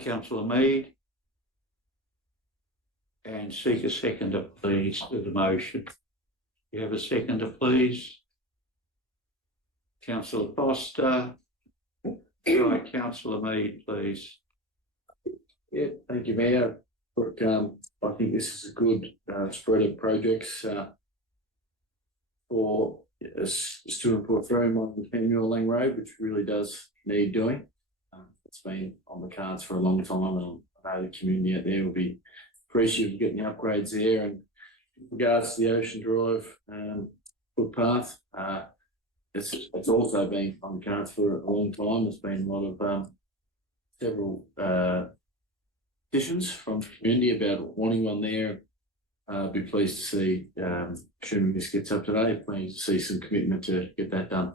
Councillor Mead. And seek a seconder, please, to the motion. You have a seconder, please. Councillor Foster. Right, Councillor Mead, please. Yeah, thank you, Mayor. Look, I think this is a good spread of projects for a student portfolio on the Penmuir Lang Road, which really does need doing. It's been on the cards for a long time, and I know the community out there will be appreciative of getting the upgrades there. And in regards to the Ocean Drive footpath, it's also been on the cards for a long time. There's been a lot of several petitions from the community about wanting one there. Be pleased to see, assuming this gets up today, pleased to see some commitment to get that done.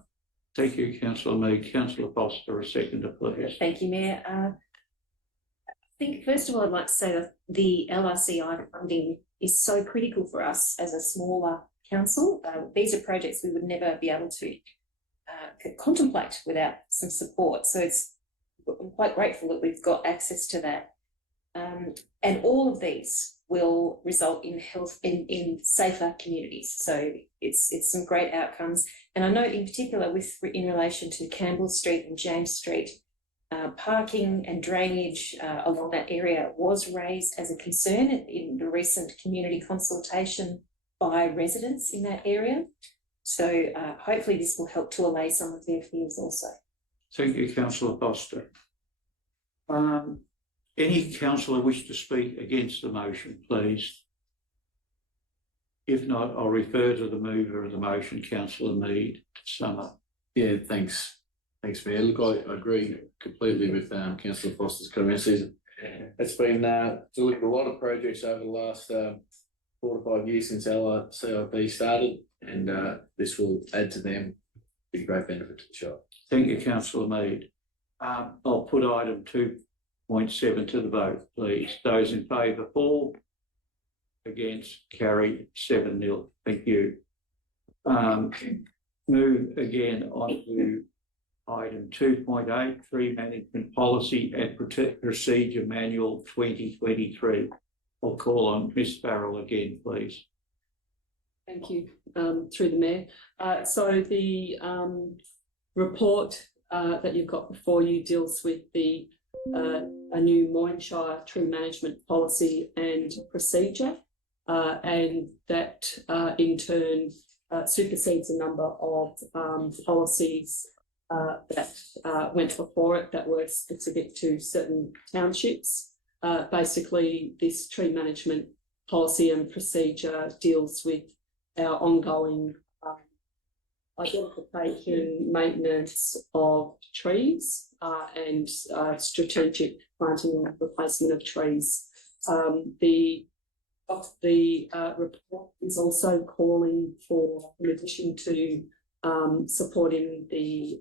Thank you, Councillor Mead. Councillor Foster, a seconder, please. Thank you, Mayor. I think first of all, I'd like to say that the LRCI funding is so critical for us as a smaller council. These are projects we would never be able to contemplate without some support. So I'm quite grateful that we've got access to that. And all of these will result in in safer communities. So it's some great outcomes. And I know in particular in relation to Campbell Street and James Street, parking and drainage along that area was raised as a concern in the recent community consultation by residents in that area. So hopefully this will help to allay some of their fears also. Thank you, Councillor Foster. Any councillor wish to speak against the motion, please? If not, I'll refer to the mover of the motion, Councillor Mead, to sum up. Yeah, thanks. Thanks, Mayor. Look, I agree completely with Councillor Foster's comments. It's been delivered a lot of projects over the last 4 to 5 years since our CIP started, and this will add to them. Be a great benefit to the shop. Thank you, Councillor Mead. I'll put item 2.7 to the vote, please. Those in favour, 4. Against, carry 7-0. Thank you. Move again on to item 2.8, Tree Management Policy and Procedure Manual 2023. I'll call on Ms Farrell again, please. Thank you, through the Mayor. So the report that you've got before you deals with a new Moyne Shire tree management policy and procedure, and that in turn supersedes a number of policies that went before it that were specific to certain townships. Basically, this tree management policy and procedure deals with our ongoing identification, maintenance of trees, and strategic planting and replacement of trees. The report is also calling for, in addition to supporting the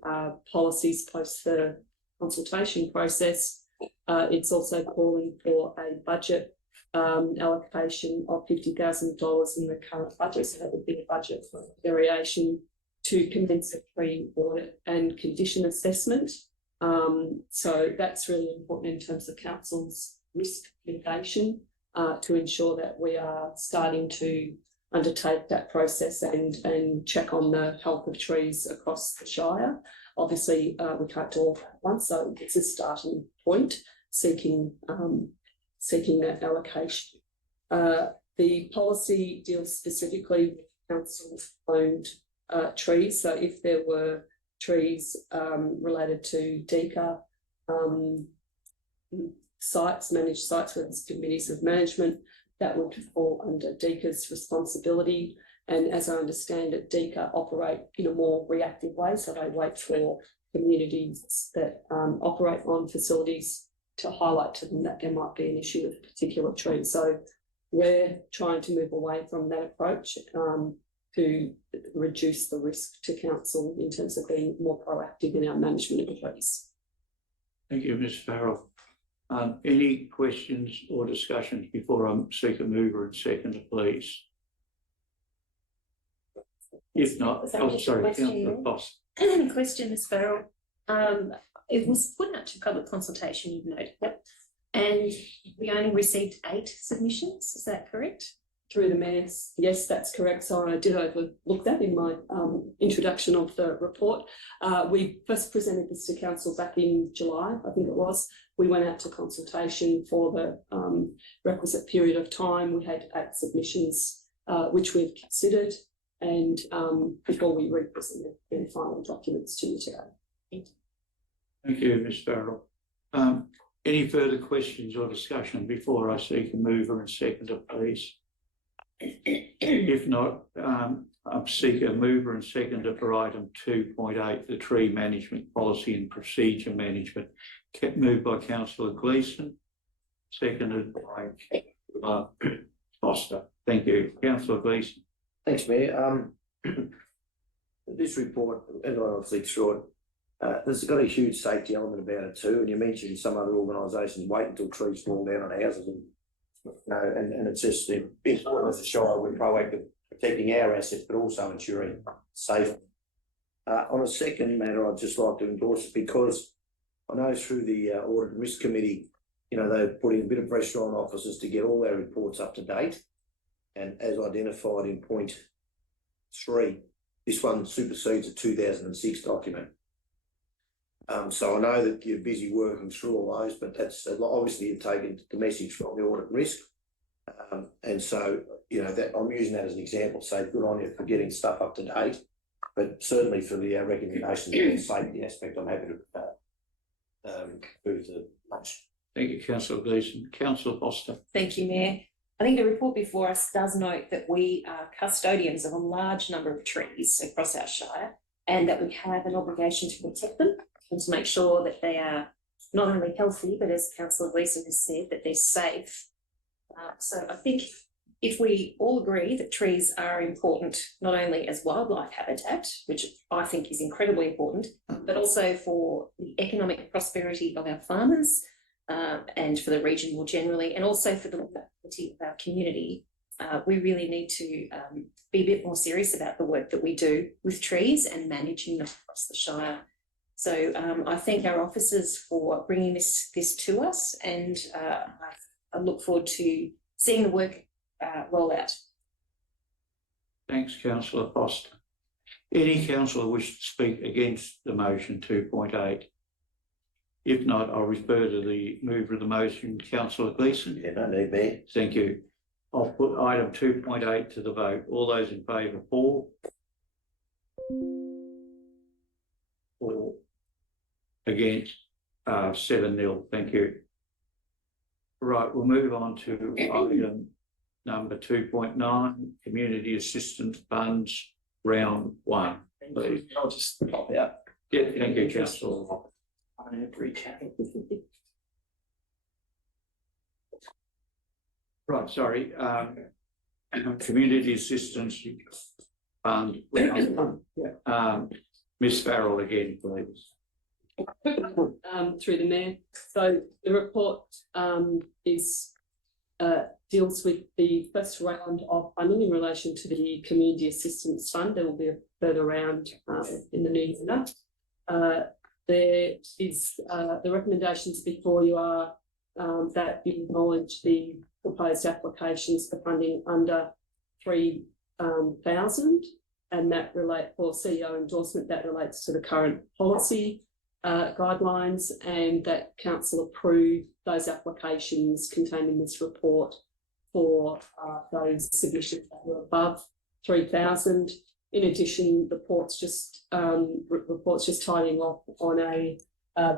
policies post the consultation process, it's also calling for a budget allocation of $50,000 in the current budget, so that would be a budget for variation to commence a tree audit and condition assessment. So that's really important in terms of council's risk mitigation to ensure that we are starting to undertake that process and check on the health of trees across the Shire. Obviously, we can't do all that at once, so it's a starting point, seeking that allocation. The policy deals specifically with council-owned trees. So if there were trees related to DECA sites, managed sites with committees of management, that would fall under DECA's responsibility. And as I understand it, DECA operate in a more reactive way. So they wait for communities that operate on facilities to highlight to them that there might be an issue with a particular tree. So we're trying to move away from that approach to reduce the risk to council in terms of being more proactive in our management of trees. Thank you, Ms Farrell. Any questions or discussions before I seek a mover and seconder, please? If not, oh, sorry, Councillor Foster. Question, Ms Farrell. It was put out to public consultation, you've noted, yep. And we only received 8 submissions, is that correct? Through the mayors, yes, that's correct. So I did overlook that in my introduction of the report. We first presented this to council back in July, I think it was. We went out to consultation for the requisite period of time. We had 8 submissions, which we've considered, and before we represented the final documents to you today. Thank you, Ms Farrell. Any further questions or discussion before I seek a mover and seconder, please? If not, I seek a mover and seconder for item 2.8, the tree management policy and procedure management. Moved by Councillor Gleeson, seconded by Foster. Thank you. Councillor Gleeson. Thanks, Mayor. This report, and I obviously through it, there's got a huge safety element about it too. And you mentioned some other organisations wait until trees fall down on houses, and and it's just important as a Shire we're proactive protecting our assets, but also ensuring safety. On a second matter, I'd just like to endorse it because I know through the Audit and Risk Committee, they're putting a bit of pressure on officers to get all their reports up to date. And as identified in point 3, this one supersedes a 2006 document. So I know that you're busy working through all those, but that's obviously you've taken the message from the Audit and Risk. And so, that I'm using that as an example, so good on you for getting stuff up to date, but certainly for the recommendations of the safety aspect, I'm happy to move to much. Thank you, Councillor Gleeson. Councillor Foster. Thank you, Mayor. I think the report before us does note that we are custodians of a large number of trees across our Shire, and that we have an obligation to protect them and to make sure that they are not only healthy, but as Councillor Gleeson has said, that they're safe. So I think if we all agree that trees are important, not only as wildlife habitat, which I think is incredibly important, but also for the economic prosperity of our farmers and for the region more generally, and also for the quality of our community, we really need to be a bit more serious about the work that we do with trees and managing them across the Shire. So I thank our officers for bringing this to us, and I look forward to seeing the work roll out. Thanks, Councillor Foster. Any councillor wish to speak against the motion 2.8? If not, I'll refer to the mover of the motion, Councillor Gleeson. Yeah, no need, Mayor. Thank you. I'll put item 2.8 to the vote. All those in favour, for. Or against, 7-0, thank you. Right, we'll move on to item number 2.9, Community Assistance Funds, round 1. Please. I'll just pop out. Yeah, thank you, councillor. I don't have to recap. Right, sorry, Community Assistance Fund, round 1. Ms Farrell again, please. Through the mayor. So the report is deals with the first round of funding in relation to the Community Assistance Fund. There will be a further round in the new year. There is the recommendations before you are that you acknowledge the proposed applications for funding under 3,000, and that relate for CEO endorsement that relates to the current policy guidelines, and that council approve those applications contained in this report for those submissions that were above 3,000. In addition, the report's just tidying off on a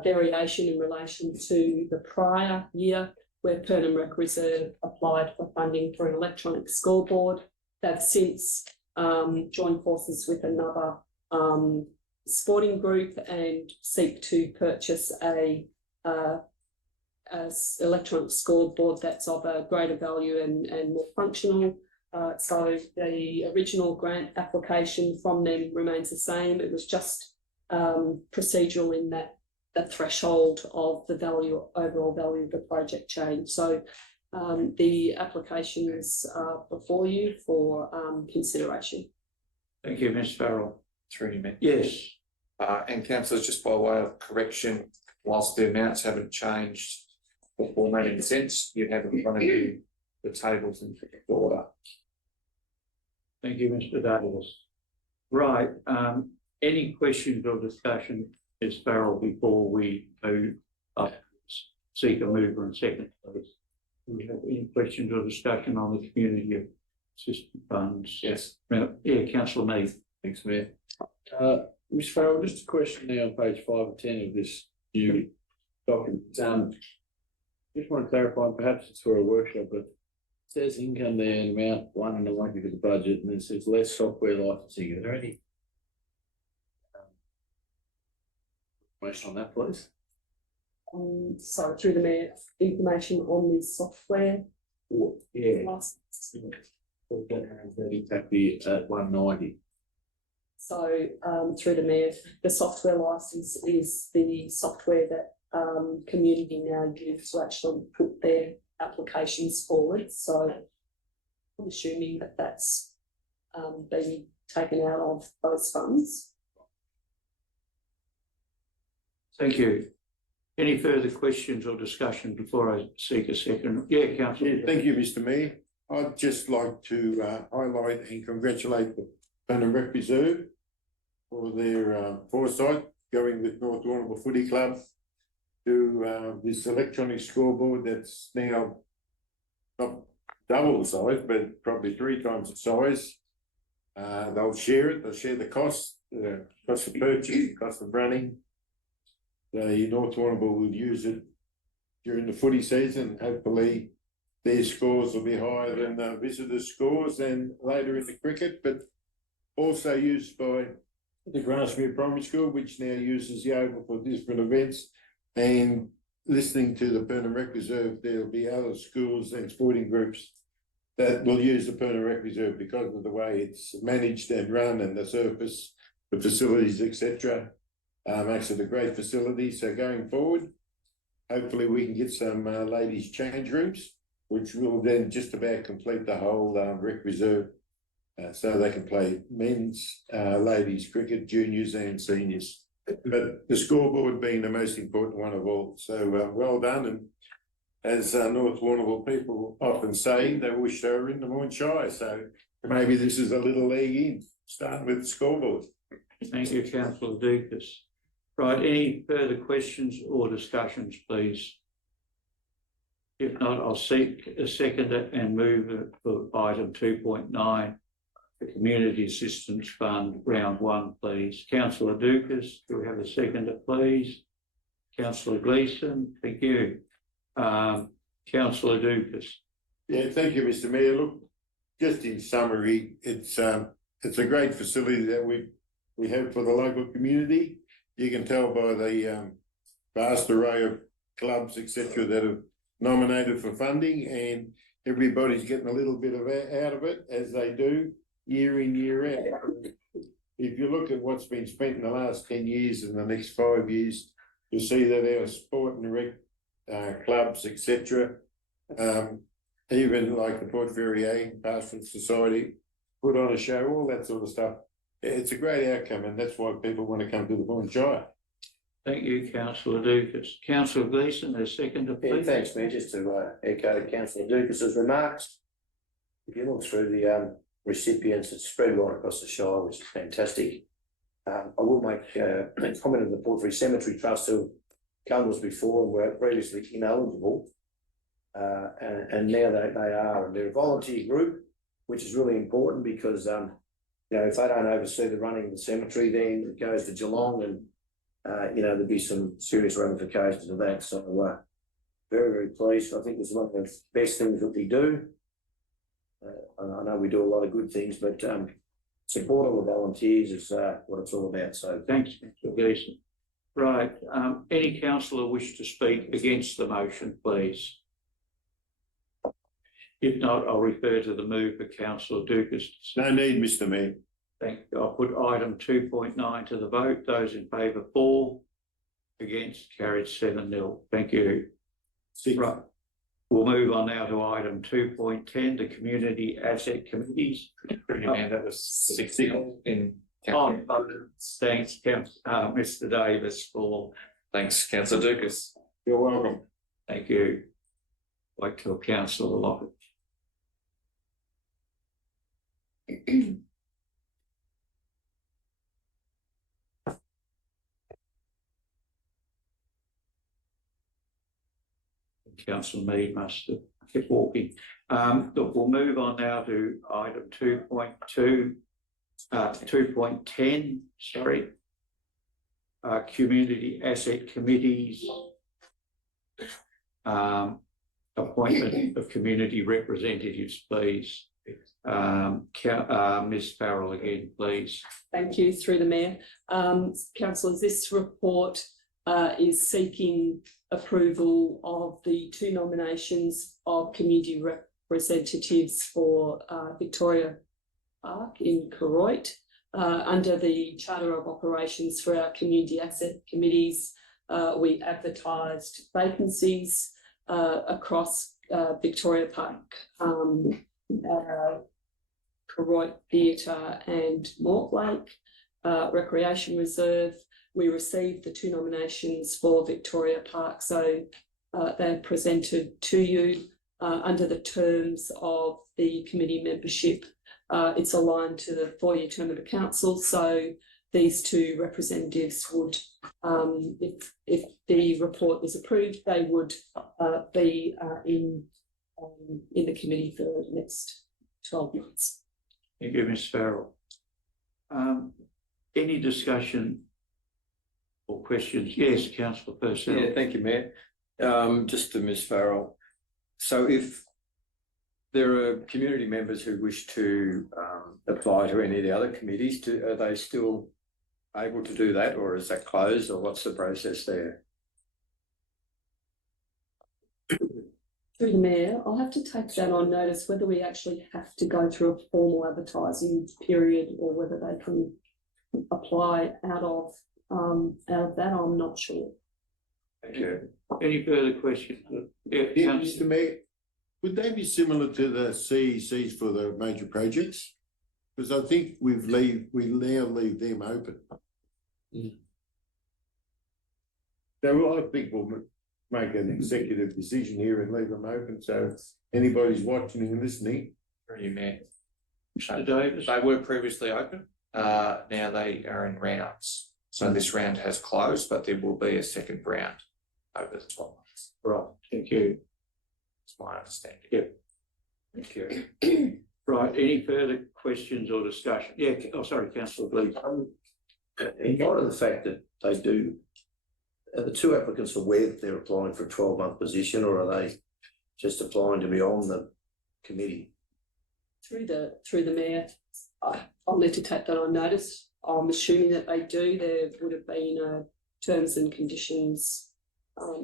variation in relation to the prior year, where Pernam Rec Reserve applied for funding for an electronic scoreboard. They've since joined forces with another sporting group and seek to purchase a electronic scoreboard that's of a greater value and more functional. So the original grant application from them remains the same. It was just procedural in that the threshold of the value, overall value of the project changed. So the applications are before you for consideration. Thank you, Ms Farrell. Through you, Mayor. Yes. And councillors, just by way of correction, whilst the amounts haven't changed or formatting sense, you have in front of you the tables in order. Thank you, Mr Davis. Right, any questions or discussion, Ms Farrell, before we move up? Seek a mover and second, please. Do we have any questions or discussion on the community assistance funds? Yes. Yeah, councillor Mead. Thanks, Mayor. Ms Farrell, just a question now on page 5 and 10 of this new document. Just want to clarify, perhaps it's for a workshop, but it says income there in amount 190 for the budget, and then it says less software licensing. Is there any information on that, please? So through the mayor, information on the software Yeah. license. Exactly at 190. So through the mayor, the software license is the software that community now use to actually put their applications forward. So I'm assuming that that's being taken out of those funds. Thank you. Any further questions or discussion before I seek a second? Yeah, councillor. Thank you, Mr Mayor. I'd just like to highlight and congratulate the Pernam Rec Reserve for their foresight going with North Warrnambool Footy Club to this electronic scoreboard that's now not double the size, but probably 3 times the size. They'll share it, they'll share the cost of purchase, the cost of running. The North Warrnambool will use it during the footy season. Hopefully their scores will be higher than the visitors' scores and later in the cricket, but also used by the Grassmere Primary School, which now uses the Oval for different events. And listening to the Pernam Rec Reserve, there'll be other schools and sporting groups that will use the Pernam Rec Reserve because of the way it's managed and run and the surface, the facilities, etc. Makes it a great facility. So going forward, hopefully we can get some ladies' change rooms, which will then just about complete the whole rec reserve, so they can play men's, ladies' cricket, juniors and seniors. But the scoreboard being the most important one of all. So well done. And as North Warrnambool people often say, they wish they were in the Moyne Shire. So maybe this is a little leg in, starting with the scoreboard. Thank you, councillor Dukas. Right, any further questions or discussions, please? If not, I'll seek a seconder and move for item 2.9, the Community Assistance Fund, round one, please. Councillor Dukas, do we have a seconder, please? Councillor Gleeson, thank you. Councillor Dukas. Yeah, thank you, Mr. Mayor. Look, just in summary, it's a great facility that we have for the local community. You can tell by the vast array of clubs, etc., that have nominated for funding, and everybody's getting a little bit out of it, as they do year in, year out. If you look at what's been spent in the last 10 years and the next 5 years, you'll see that our sport and rec clubs, etc., even like the Port Fairy Pastoral Society, put on a show, all that sort of stuff. It's a great outcome, and that's why people want to come to the Moyne Shire. Thank you, Councillor Dukas. Councillor Gleeson, a seconder, Yeah, please. thanks, Mayor. Just to echo Councillor Dukas's remarks. If you look through the recipients, it's spread right across the Shire, which is fantastic. I will make a comment on the Porphyry Cemetery Trust, who come to us before and were previously ineligible. And now they are, and they're a volunteer group, which is really important because, you know, if they don't oversee the running of the cemetery, then it goes to Geelong, and you know, there'd be some serious ramifications of that. So very, very pleased. I think it's one of the best things that we do. I know we do a lot of good things, but support all the volunteers is what it's all about. So Thanks, Councillor Gleeson. Right, any councillor wish to speak against the motion, please? If not, I'll refer to the move for Councillor Dukas. No need, Mr. Mayor. Thank you. I'll put item 2.9 to the vote. Those in favour, 4. Against, carried 7-0. Thank you. Right. We'll move on now to item 2.10, the Community Asset Committees. And that was 16 in. Thanks, Mr. Davis, for. Thanks, Councillor Dukas. You're welcome. Thank you. Wait till Councillor Lockett. Councillor Mead must have kept walking. Look, we'll move on now to item 2.2, 2.10, sorry. Community Asset Committees. Appointment of community representatives, please. Ms. Farrell again, please. Thank you, through the Mayor. Councillors, this report is seeking approval of the 2 nominations of community representatives for Victoria Park in Koroit. Under the Charter of Operations for our Community Asset Committees, we advertised vacancies across Victoria Park, Koroit Theatre and Mortlake Recreation Reserve. We received the 2 nominations for Victoria Park, so they're presented to you under the terms of the committee membership. It's aligned to the 4-year term of the council, so these 2 representatives would, if the report is approved, they would be in the committee for the next 12 months. Thank you, Ms. Farrell. Any discussion or questions? Yes, Councillor Purcell. Yeah, thank you, Mayor. Just to Ms. Farrell. So if there are community members who wish to apply to any of the other committees, are they still able to do that, or is that closed, or what's the process there? Through the Mayor, I'll have to take that on notice whether we actually have to go through a formal advertising period or whether they can apply out of that. I'm not sure. Thank you. Any further questions? Yeah, Yeah, Mr. Mayor, would they be similar to the CECs for the major projects? Because I think we now leave them open. So I think we'll make an executive decision here and leave them open, so if anybody's watching and listening. Through you, Mayor. Mr. Davis. They were previously open, now they are in rounds. So this round has closed, but there will be a second round over the 12 months. Right, thank you. That's my understanding. Yep. Thank you. Right, any further questions or discussion? Yeah, sorry, councillor, please. In light of the fact that they do, are the two applicants aware that they're applying for a 12-month position, or are they just applying to be on the committee? Through the mayor, I'll need to take that on notice. I'm assuming that they do. There would have been terms and conditions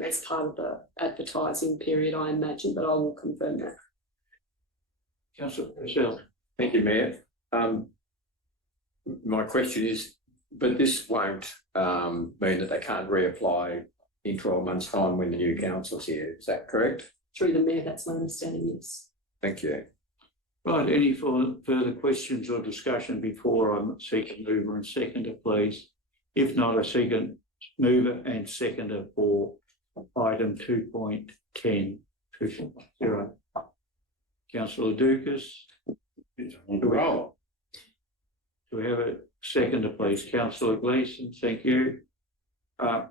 as part of the advertising period, I imagine, but I will confirm that. Councillor Purcell. Thank you, Mayor. My question is, but this won't mean that they can't reapply in 12 months' time when the new council's here, is that correct? Through the mayor, that's my understanding, yes. Thank you. Right, any further questions or discussion before I seek a mover and seconder, please? If not, I seek a mover and seconder for item 2.10, 2.0. Councillor Dukas. Do we have a seconder, please? Councillor Gleeson, thank you.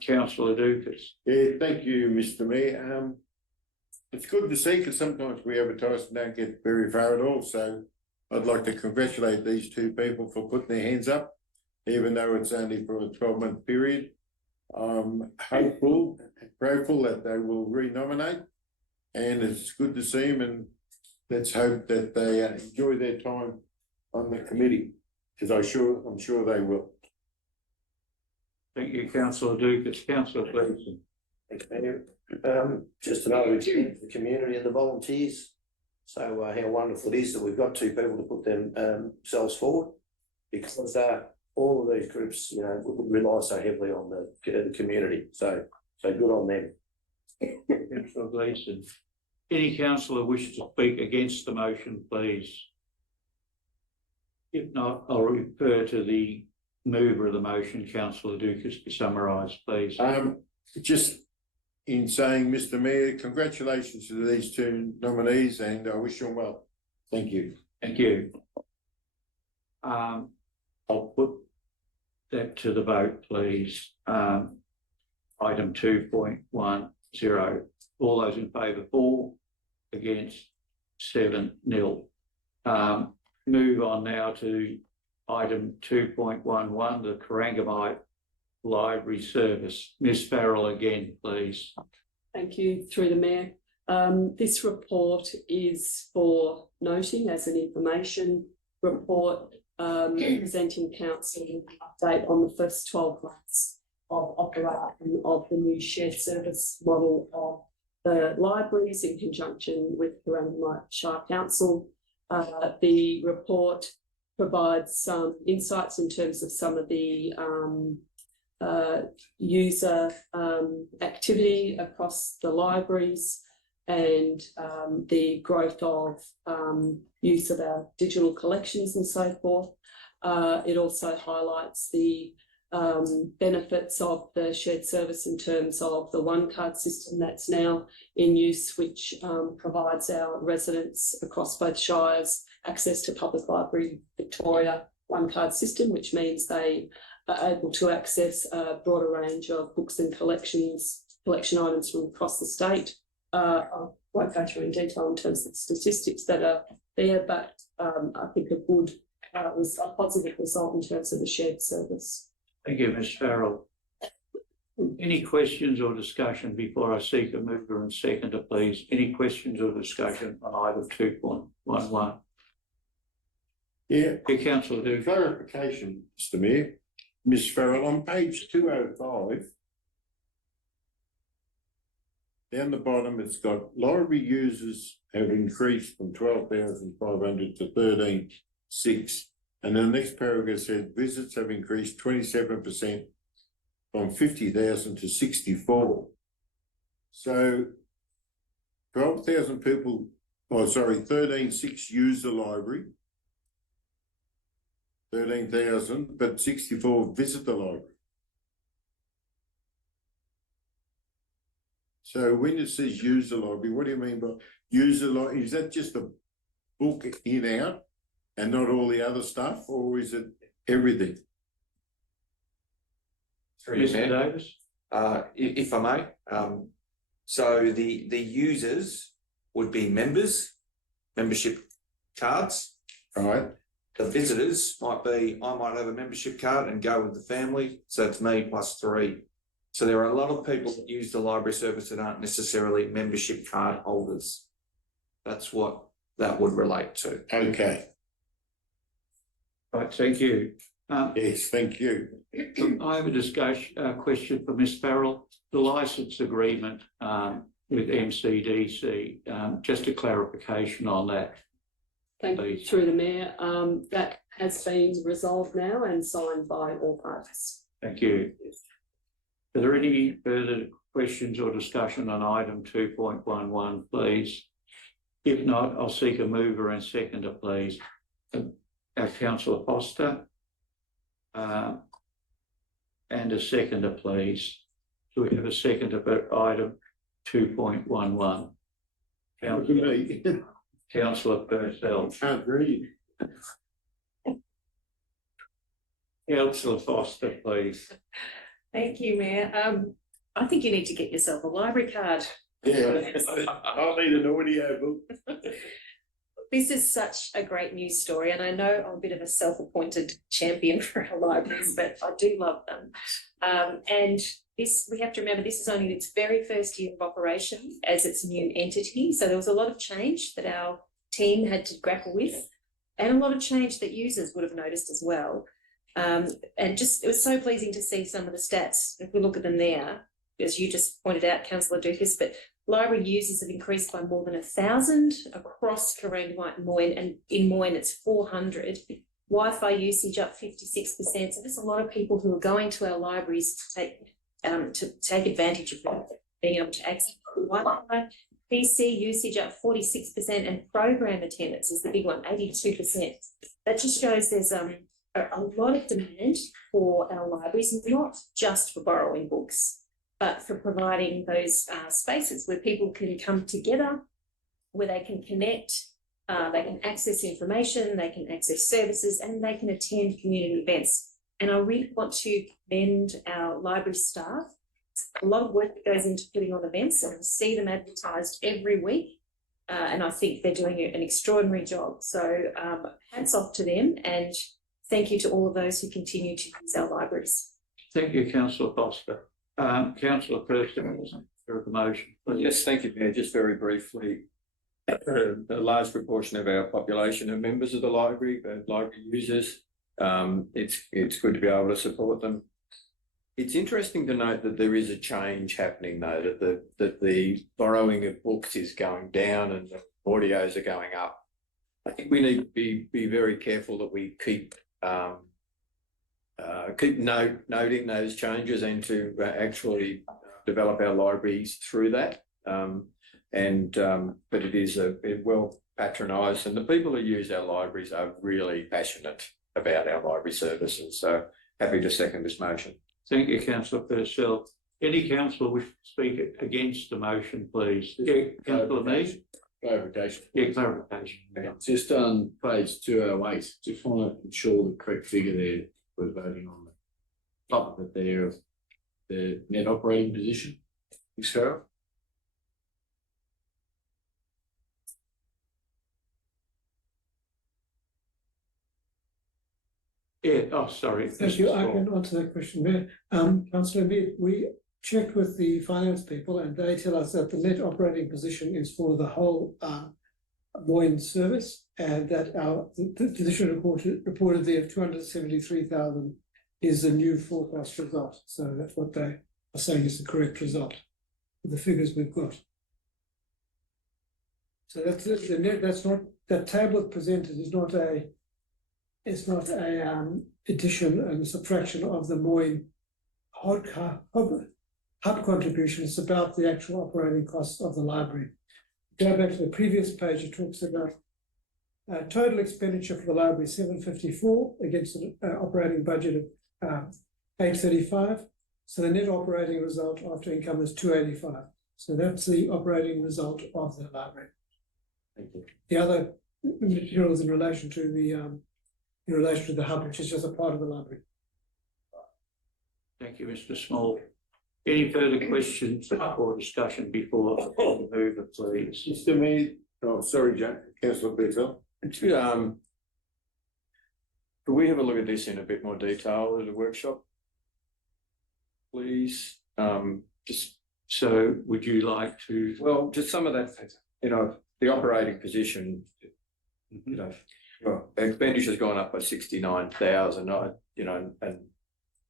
Councillor Dukas. Yeah, thank you, Mr. Mayor. It's good to see, because sometimes we advertise and don't get very far at all, so I'd like to congratulate these two people for putting their hands up, even though it's only for a 12-month period. I'm hopeful and grateful that they will re-nominate, and it's good to see them, and let's hope that they enjoy their time on the committee, because I'm sure they will. Thank you, Councillor Dukas. Councillor Gleeson. Thanks, Mayor. Just another example for the community and the volunteers. So how wonderful it is that we've got two people to put themselves forward, because all of these groups, rely so heavily on the community. So good on them. Councillor Gleeson. Any councillor wishes to speak against the motion, please? If not, I'll refer to the mover of the motion, Councillor Dukas, to summarise, please. Just in saying, Mr. Mayor, congratulations to these two nominees, and I wish them well. Thank you. Thank you. I'll put that to the vote, please. Item 2.10. All those in favour, 4, against 7-0. Move on now to item 2.11, the Corangamite Library Service. Ms Farrell again, please. Thank you, through the mayor. This report is for noting as an information report, presenting council an update on the first 12 months of operation of the new shared service model of the libraries in conjunction with Corangamite Shire Council. The report provides some insights in terms of some of the user activity across the libraries, and the growth of use of our digital collections and so forth. It also highlights the benefits of the shared service in terms of the one card system that's now in use, which provides our residents across both shires access to Public Library Victoria one card system, which means they are able to access a broader range of books and collection items from across the state. I won't go through in detail in terms of the statistics that are there, but I think was a positive result in terms of the shared service. Thank you, Ms Farrell. Any questions or discussion before I seek a mover and seconder, please? Any questions or discussion on item 2.11? Yeah. Councillor Duke. Clarification, Mr. Mayor. Ms Farrell, on page 205, down the bottom, it's got library users have increased from 12,500 to 13,600. And the next paragraph said visits have increased 27% from 50,000 to 64. So 12,000 people, 13,600 use the library, 13,000, but 64 visit the library. So when it says use the library, what do you mean by use the library? Is that just a book in out and not all the other stuff, or is it everything? Mr. Davis. If I may, so the users would be membership cards, right? The visitors might be, I might have a membership card and go with the family, so it's me plus 3. So there are a lot of people that use the library service that aren't necessarily membership card holders. That's what that would relate to. Okay, Right, thank you. yes, thank you. I have a question for Ms Farrell. The licence agreement with MCDC, just a clarification on that. Thank you, Please. through the mayor, that has been resolved now and signed by all parties. Thank you. Are there any further questions or discussion on item 2.11, please? If not, I'll seek a mover and seconder, please. Our councillor Foster. And a seconder, please. Do we have a seconder for item 2.11? Councillor Purcell. Can't read. Councillor Foster, please. Thank you, Mayor. I think you need to get yourself a library card. Yeah, I need an audio book. This is such a great news story, and I know I'm a bit of a self-appointed champion for our libraries, but I do love them. And this, we have to remember, this is only its very first year of operation as its new entity. So there was a lot of change that our team had to grapple with, and a lot of change that users would have noticed as well. And just, it was so pleasing to see some of the stats, if we look at them there, as you just pointed out, Councillor Dukas, but library users have increased by more than 1,000 across Moyne, and in Moyne it's 400. Wi-Fi usage up 56%. So there's a lot of people who are going to our libraries to take advantage of that, being able to access Wi-Fi. PC usage up 46%, and program attendance is the big one, 82%. That just shows there's a lot of demand for our libraries, not just for borrowing books, but for providing those spaces where people can come together, where they can connect, they can access information, they can access services, and they can attend community events. And I really want to commend our library staff. A lot of work that goes into putting on events, and I see them advertised every week. And I think they're doing an extraordinary job. So hats off to them, and thank you to all of those who continue to use our libraries. Thank you, Councillor Foster. Councillor Preston, for the motion, please. Yes, thank you, Mayor. Just very briefly, a large proportion of our population are members of the library, library users. It's good to be able to support them. It's interesting to note that there is a change happening, though, that the borrowing of books is going down and the audios are going up. I think we need to be very careful that we keep noting those changes and to actually develop our libraries through that. But it is well patronised, and the people who use our libraries are really passionate about our library services. So happy to second this motion. Thank you, Councillor Purcell. Any councillor wish to speak against the motion, please? Yeah, Councillor Mead. Clarification. Yeah, clarification. Just on page 208, just want to ensure the correct figure there we're voting on. The top of it there of the net operating position. Ms. Farrell? Yeah, oh, sorry. Thank you. I can answer that question, Mayor. Councillor Mead, we checked with the finance people, and they tell us that the net operating position is for the whole Moyne service, and that the position reported there of 273,000 is the new forecast result. So that's what they are saying is the correct result with the figures we've got. So that's the net. That's not, that table presented is not a. It's not a addition and subtraction of the Moyne hub contribution. It's about the actual operating costs of the library. Go back to the previous page. It talks about total expenditure for the library 754 against an operating budget of 835. So the net operating result after income is 285. So that's the operating result of the library. Thank you. The other materials in relation to the hub, which is just a part of the library. Thank you, Mr. Small. Any further questions or discussion before the mover, please? Mr. Mead, oh, sorry, Councillor Bethel. Could we have a look at this in a bit more detail at a workshop? Please, just, So would you like to? well, just some of that, the operating position, well, expenditure's gone up by 69,000, and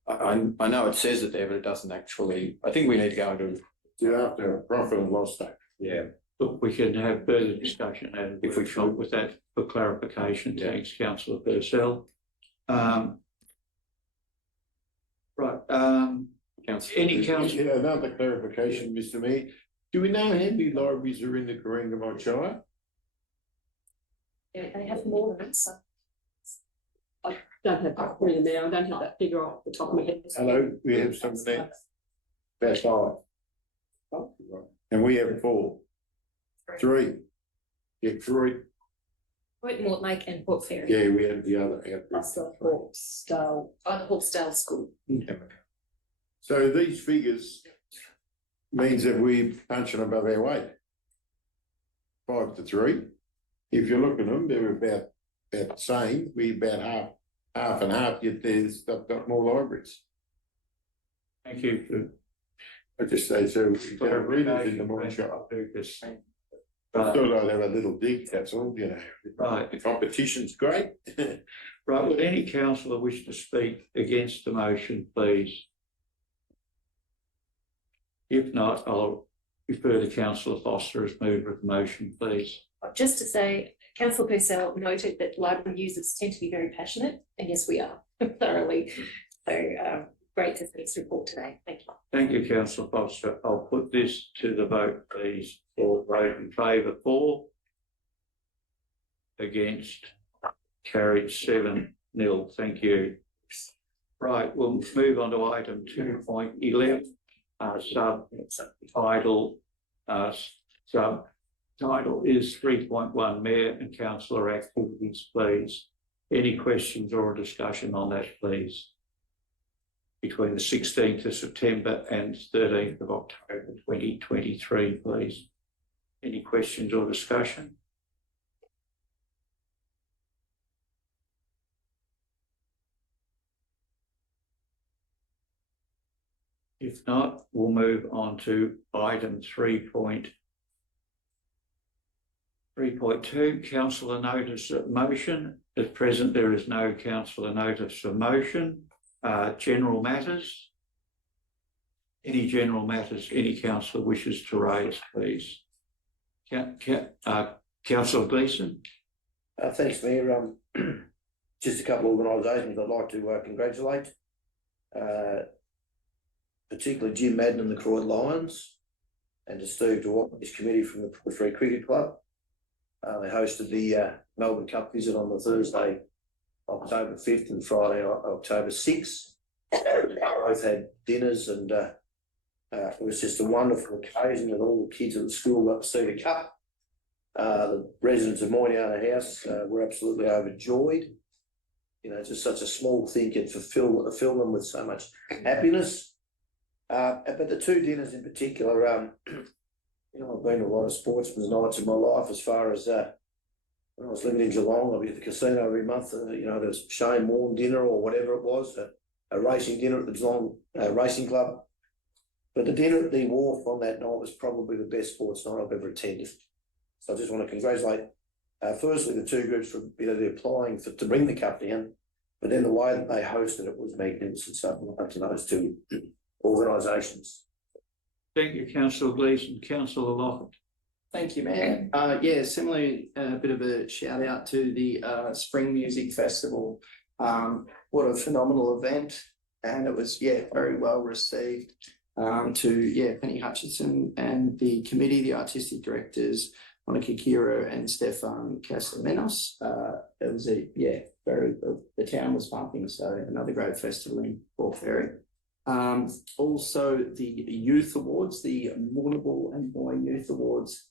I know it says it there, but it doesn't actually, I think we need to go into, You're after a profit and loss statement. yeah. Look, we can have further discussion and if we come with that for clarification. Yeah. Thanks, councillor Purcell. Right, Councillor. any council, Yeah, another clarification, Mr. Mayor. Do we know how many libraries are in the Corangamite Shire? They have more than so. Don't have that really there, I don't have that figure off the top of my head. Hello, we have some there. That's five. And we have four. Three. Yeah, three. Point Mortlake and Port Fairy. Yeah, we have the other. That's the Hawkesdale. Oh, the Hawkesdale School. So these figures means that we're punching above our weight. 5-3. If you look at them, they're about the same. We about half and half, yet there's got more libraries. thank you for I just say, so we can read it in the morning shop. I thought I'd have a little dig, that's all, Right. The competition's great. Right, would any councillor wish to speak against the motion, please? If not, I'll refer to councillor Foster as mover of the motion, please. Just to say, Councillor Purcell noted that library users tend to be very passionate, and yes, we are thoroughly. So great to see this report today. Thank you. Thank you, councillor Foster. I'll put this to the vote, please. All vote in favour 4. Against, carried 7-0. Thank you. Right, we'll move on to item 2.11. Subtitle is 3.1 Mayor and Councillor Activities, please. Any questions or discussion on that, please? Between the 16th of September and 13th of October 2023, please. Any questions or discussion? If not, we'll move on to item 3.2, councillor notice of motion. At present, there is no councillor notice of motion. General matters. Any general matters any councillor wishes to raise, please? Councillor Gleeson. Thanks, Mayor. Just a couple of organisations I'd like to congratulate. Particularly Jim Madden and the Croyd Lions, and to Steve DeWatt and his committee from the Port Fairy Cricket Club. They hosted the Melbourne Cup visit on the Thursday, October 5th and Friday, October 6th. Both had dinners, and it was just a wonderful occasion, and all the kids at the school got to see the cup. The residents of Moyne House were absolutely overjoyed. Just such a small thing can fill them with so much happiness. But the two dinners in particular, I've been to a lot of sportsmen's nights in my life. As far as when I was living in Geelong, I'd be at the casino every month. There's Shire Morn dinner or whatever it was, a racing dinner at the Geelong Racing Club. But the dinner at the Wharf on that night was probably the best sports night I've ever attended. So I just want to congratulate, firstly, the two groups for applying to bring the cup down, but then the way that they hosted it was magnificent. So up to those two organisations. Thank you, councillor Gleeson. Councillor Lockett. Thank you, Mayor. Similarly, a bit of a shout out to the Spring Music Festival. What a phenomenal event, and it was very well received. To Penny Hutchinson and the committee, the artistic directors, Monica Kira and Stefan Castellanos. It was the town was pumping, so another great festival in Port Fairy. Also the Youth Awards, the Mournable and Moyne Youth Awards.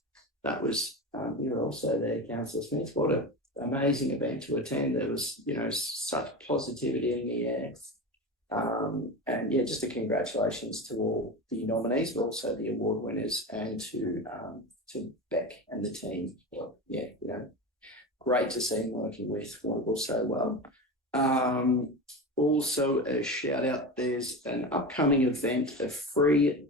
That was, you were also there, Councillor Smith. What an amazing event to attend. There was, such positivity in the air. And just a congratulations to all the nominees, but also the award winners, and to Beck and the team. Well, great to see him working with Mournable so well. Also a shout out, there's an upcoming event, a free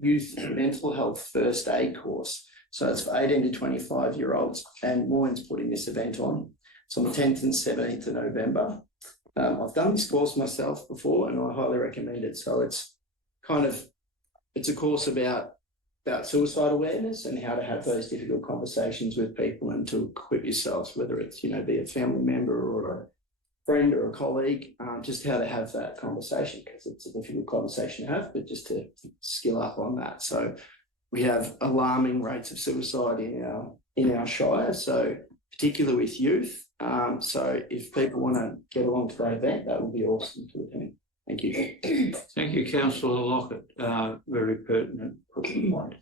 youth mental health first aid course. So it's for 18 to 25-year-olds, and Moyne's putting this event on. It's on the 10th and 17th of November. I've done this course myself before and I highly recommend it. So it's a course about suicide awareness and how to have those difficult conversations with people and to equip yourselves, whether it's, be a family member or a friend or a colleague, just how to have that conversation, because it's a difficult conversation to have, but just to skill up on that. So we have alarming rates of suicide in our Shire, so particularly with youth. So if people want to get along to that event, that would be awesome to attend. Thank you. Thank you, Councillor Lockett. Very pertinent point.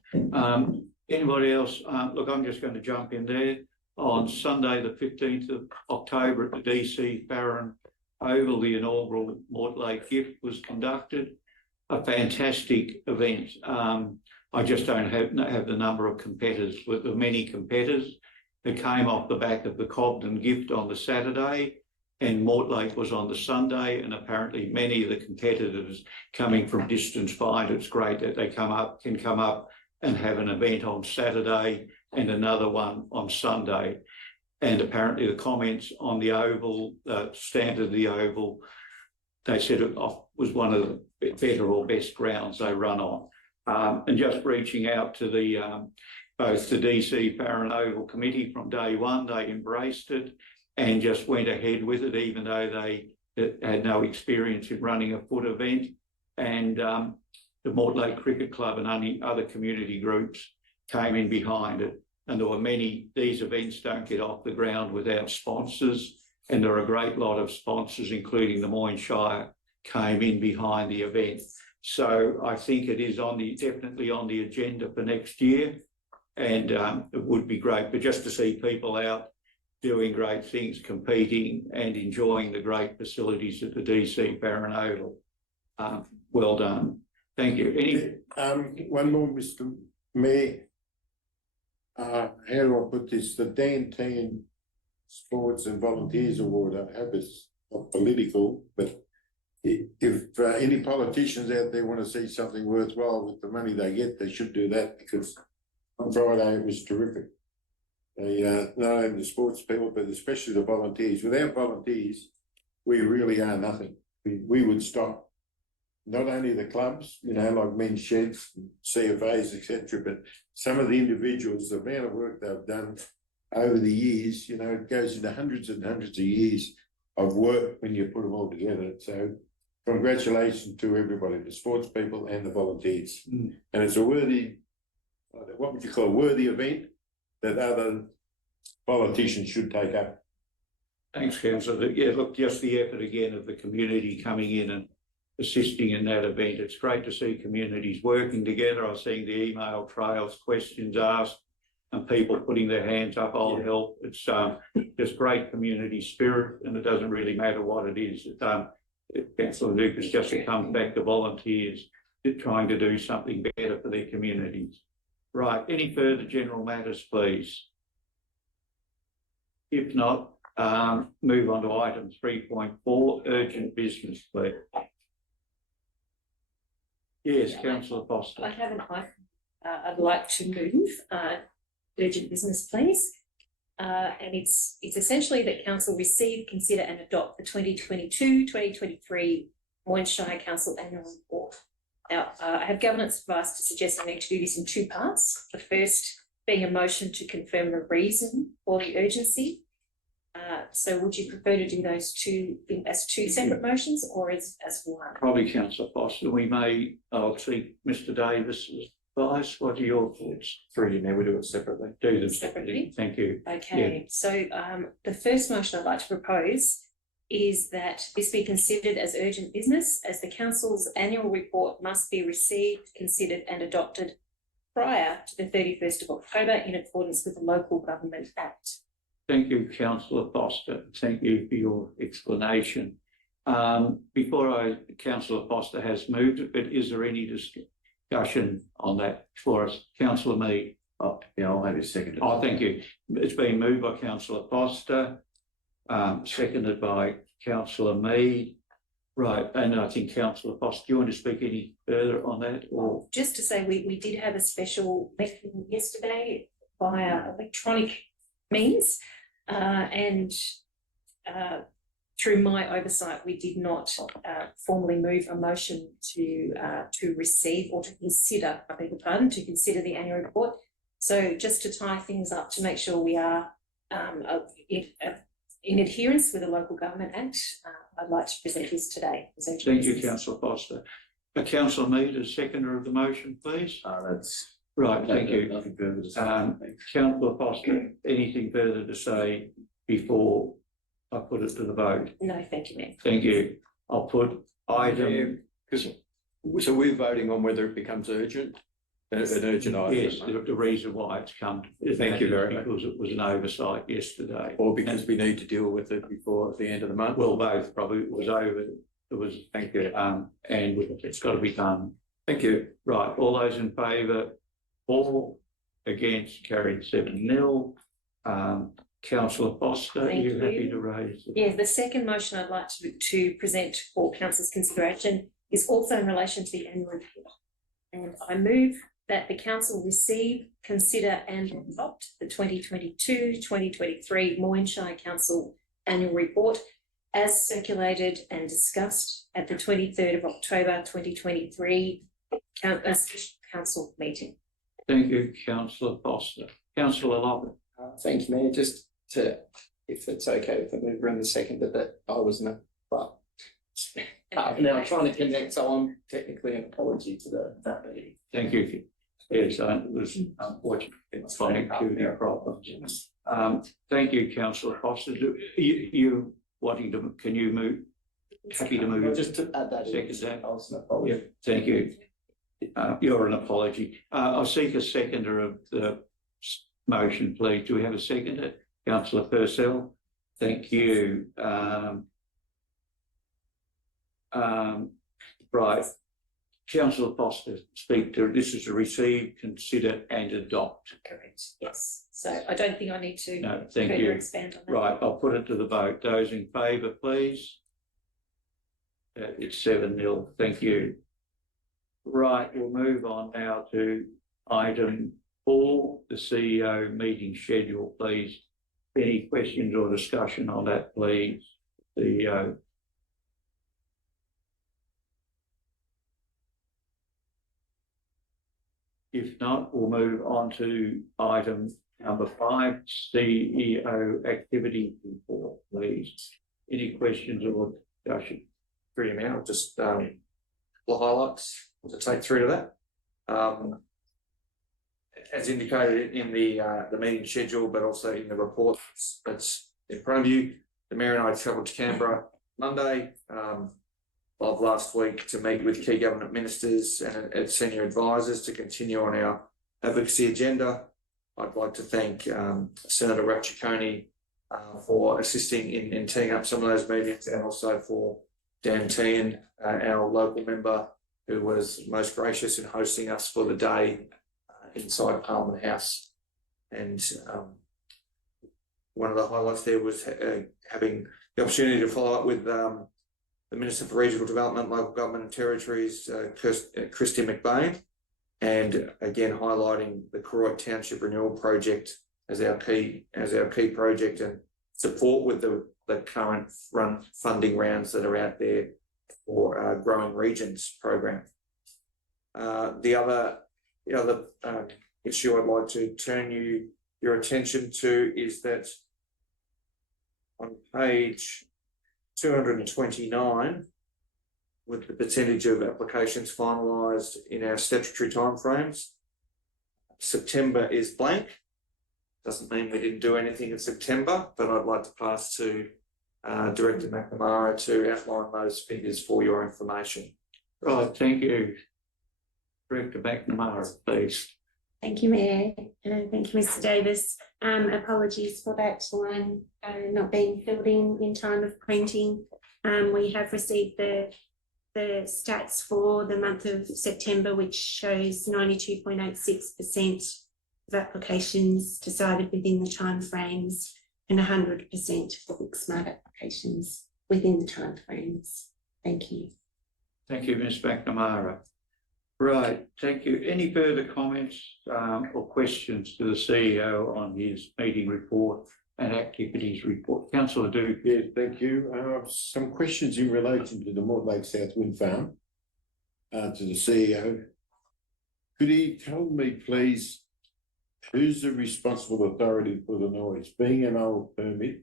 Anybody else? Look, I'm just going to jump in there. On Sunday, the 15th of October at the DC Farron Oval, the inaugural Mortlake gift was conducted. A fantastic event. I just don't have the number of competitors, with the many competitors that came off the back of the Cobden gift on the Saturday, and Mortlake was on the Sunday, and apparently many of the competitors coming from distance find it's great that they can come up and have an event on Saturday and another one on Sunday. And apparently the comments on the Oval, stand of the Oval, they said it was one of the better or best grounds they run on. And just reaching out to both the DC Farron Oval Committee from day one, they embraced it and just went ahead with it, even though they had no experience in running a foot event. And the Mortlake Cricket Club and other community groups came in behind it. And there were these events don't get off the ground without sponsors. And there are a great lot of sponsors, including the Moyne Shire, came in behind the event. So I think it is definitely on the agenda for next year. And it would be great, but just to see people out doing great things, competing and enjoying the great facilities at the DC Farron Oval. Well done. Thank you. One more, Mr. Mayor. How do I put this? The Dan Team Sports and Volunteers Award, I hope it's not political, but if any politicians out there want to see something worthwhile with the money they get, they should do that, because on Friday it was terrific. They, not only the sports people, but especially the volunteers. Without volunteers, we really are nothing. We would stop. Not only the clubs, like men's sheds, CFAs, etc., but some of the individuals, the amount of work they've done over the years, it goes into hundreds and hundreds of years of work when you put them all together. So congratulations to everybody, the sports people and the volunteers. And it's a worthy, what would you call a worthy event that other politicians should take up. Thanks, Councillor. Yeah, look, just the effort again of the community coming in and assisting in that event. It's great to see communities working together. I was seeing the email trails, questions asked, and people putting their hands up, I'll help. It's just great community spirit, and it doesn't really matter what it is. Councillor Lucas, just comes back to volunteers trying to do something better for their communities. Right, any further general matters, please? If not, move on to item 3.4, urgent business, please. Yes, Councillor Foster. I have an item. I'd like to move urgent business, please. And it's essentially that Council receive, consider and adopt the 2022-2023 Moyne Shire Council Annual Report. Now, I have governance advice to suggest I need to do this in two parts. The first being a motion to confirm the reason for the urgency. So would you prefer to do those two as two separate motions or as one? Probably Councillor Foster. I'll seek Mr. Davis's advice. What are your thoughts? Through you, Mayor, we do it separately. Do them Separately? Thank you. Okay, Yeah. so the first motion I'd like to propose is that this be considered as urgent business, as the Council's annual report must be received, considered and adopted prior to the 31st of October in accordance with the Local Government Act. Thank you, Councillor Foster. Thank you for your explanation. Councillor Foster has moved it, but is there any discussion on that for us? Councillor Mead. Oh, yeah, I'll have a second. Oh, thank you. It's been moved by Councillor Foster, seconded by Councillor Mead. Right, and I think Councillor Foster, do you want to speak any further on that or? Just to say, we did have a special meeting yesterday via electronic means, and through my oversight, we did not formally move a motion to receive or to consider, I beg your pardon, to consider the annual report. So just to tie things up, to make sure we are in adherence with the Local Government Act, I'd like to present this today. Thank you, Councillor Foster. Councillor Mead, as seconder of the motion, please. That's Right, thank you. Nothing further to say. Councillor Foster, anything further to say before I put it to the vote? No, thank you, Mayor. Thank you. I'll put item. Because, so we're voting on whether it becomes urgent, an urgent item. Yes, the reason why it's come. Thank you very much. Because it was an oversight yesterday. Or because we need to deal with it before the end of the month. Well, both probably. It was over. It was. Thank you. And it's got to be done. Thank you. Right. All those in favour? For, against, carried 7-0. Councillor Foster, are Thank you you. happy to raise it? Yeah, the second motion I'd like to present for council's consideration is also in relation to the annual report. And I move that the council receive, consider and adopt the 2022-2023 Moyne Shire Council annual report as circulated and discussed at the 23rd of October 2023 council meeting. Thank you, Councillor Foster. Councillor Lockett. Thank you, Mayor. Just to, if it's okay with the mover and the seconder, that I was in well, now I'm trying to connect, so I'm technically an apology to that meeting. Thank you. Yes, it was unfortunate connectivity problems. Thank you, Councillor Foster. You wanting to, can you move? Happy to move. Just to add that in. Second, I was an apology. yeah, thank you. You're an apology. I'll seek a seconder of the motion, please. Do we have a seconder? Councillor Purcell. Thank you. Right. Councillor Foster, speak to, this is to receive, consider and adopt. Correct. Yes. So I don't think I need to No, thank further you. expand on that. Right, I'll put it to the vote. Those in favour, please. It's 7-0. Thank you. Right, we'll move on now to item 4, the CEO meeting schedule, please. Any questions or discussion on that, please? CEO. If not, we'll move on to item number 5, CEO activity report, please. Any questions or discussion? Pretty amount, just couple of highlights to take through to that. As indicated in the meeting schedule, but also in the report that's in front of you, the Mayor and I travelled to Canberra Monday of last week to meet with key government ministers and senior advisors to continue on our advocacy agenda. I'd like to thank Senator Ratchicone for assisting in teeing up some of those meetings, and also for Dan Tehan, our local member, who was most gracious in hosting us for the day inside Parliament House. And one of the highlights there was having the opportunity to follow up with the Minister for Regional Development, Local Government and Territories, Christy McBain, and again highlighting the Koroit Township Renewal Project as our key project, and support with the current funding rounds that are out there for our Growing Regions program. The other issue I'd like to turn your attention to is that on page 229, with the percentage of applications finalised in our statutory timeframes, September is blank. Doesn't mean we didn't do anything in September, but I'd like to pass to Director McNamara to outline those figures for your information. Right, thank you. Director McNamara, please. Thank you, Mayor, and thank you, Mr. Davis. Apologies for that line not being filled in time of printing. We have received the stats for the month of September, which shows 92.86% of applications decided within the timeframes and 100% for book smart applications within the timeframes. Thank you. Thank you, Ms McNamara. Right, thank you. Any further comments or questions to the CEO on his meeting report and activities report? Councillor Duke. Yes, thank you. Some questions in relation to the Mortlake South Wind Farm, to the CEO. Could he tell me, please, who's the responsible authority for the noise? Being an old permit,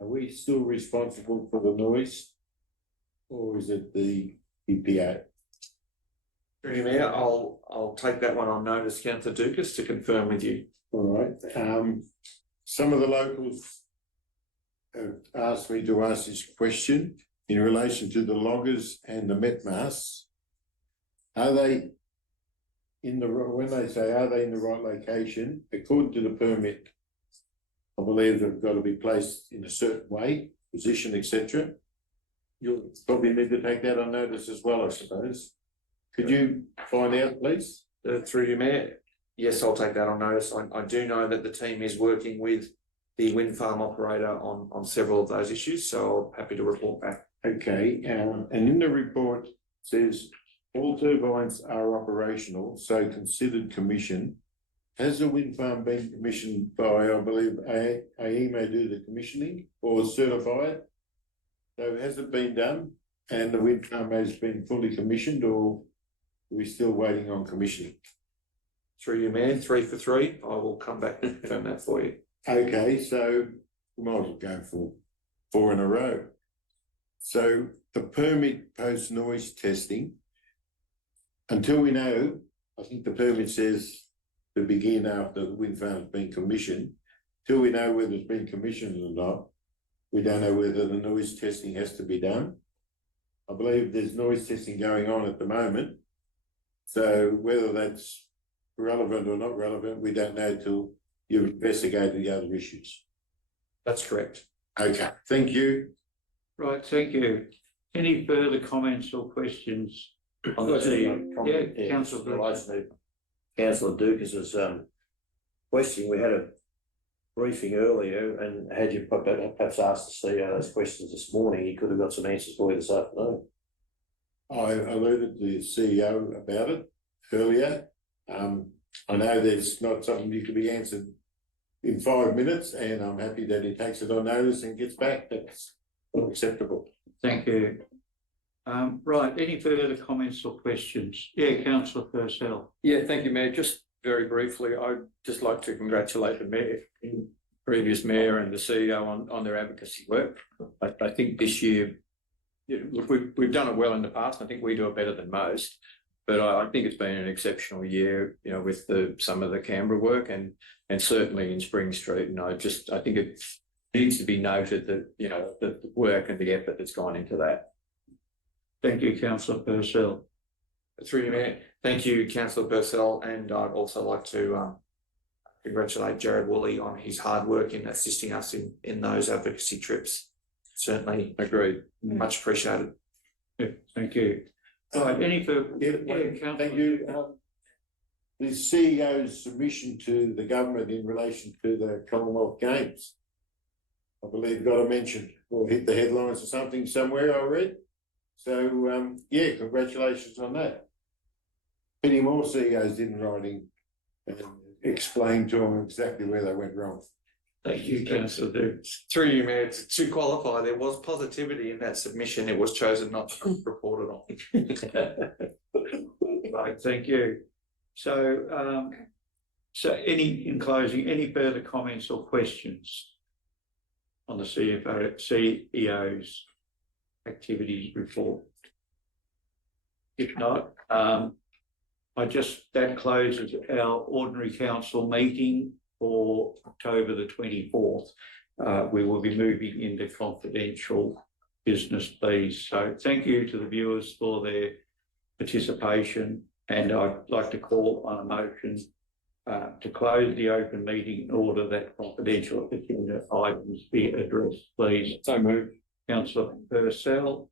are we still responsible for the noise? Or is it the EPA? Through you, Mayor, I'll take that one on notice, Councillor Dukas, to confirm with you. All right, some of the locals have asked me to ask this question in relation to the loggers and the met masts. Are they in the, when they say, are they in the right location, according to the permit, I believe they've got to be placed in a certain way, position, etc. You'll probably need to take that on notice as well, I suppose. Could you find out, please? Through you, Mayor, yes, I'll take that on notice. I do know that the team is working with the wind farm operator on several of those issues, so I'm happy to report back. Okay, and in the report says all turbines are operational, so considered commissioned. Has the wind farm been commissioned by, I believe, AEMA do the commissioning or certify it? So has it been done and the wind farm has been fully commissioned, or are we still waiting on commissioning? Through you, Mayor, 3 for 3. I will come back and confirm that for you. Okay, so we might as well go for 4 in a row. So the permit post noise testing, until we know, I think the permit says to begin after the wind farm's been commissioned. Till we know whether it's been commissioned or not, we don't know whether the noise testing has to be done. I believe there's noise testing going on at the moment. So whether that's relevant or not relevant, we don't know till you've investigated the other issues. That's correct. Okay, thank you. Right, thank you. Any further comments or questions on the CEO? Yeah, Councillor. Councillor Dukas's question, we had a briefing earlier, and had you perhaps asked the CEO those questions this morning, he could have got some answers for you this afternoon. I alerted the CEO about it earlier. I know there's not something you can be answered in 5 minutes, and I'm happy that he takes it on notice and gets back. That's acceptable. Thank you. Right, any further comments or questions? Yeah, Councillor Purcell. Yeah, thank you, Mayor. Just very briefly, I'd just like to congratulate the Mayor, previous Mayor and the CEO on their advocacy work. I think this year, look, we've done it well in the past. I think we do it better than most, but I think it's been an exceptional year, you know, with some of the Canberra work and certainly in Spring Street. And I think it needs to be noted that, you know, the work and the effort that's gone into that. Thank you, Councillor Purcell. Through you, Mayor. Thank you, Councillor Purcell, and I'd also like to congratulate Jared Woolley on his hard work in assisting us in those advocacy trips. Certainly agreed. Much appreciated. Yeah, thank you. All right, any further? Thank you. The CEO's submission to the government in relation to the Commonwealth Games, I believe got a mention or hit the headlines or something somewhere, I read. So, yeah, congratulations on that. Plenty more CEOs didn't writing and explain to them exactly where they went wrong. Thank you, Councillor. Through you, Mayor, to qualify, there was positivity in that submission. It was chosen not to be reported on. Right, thank you. So, in closing, any further comments or questions on the CEO's activities report? If not, that closes our ordinary council meeting for October the 24th. We will be moving into confidential business, please. So thank you to the viewers for their participation, and I'd like to call on a motion to close the open meeting in order that confidential agenda items be addressed, please. So moved. Councillor Purcell,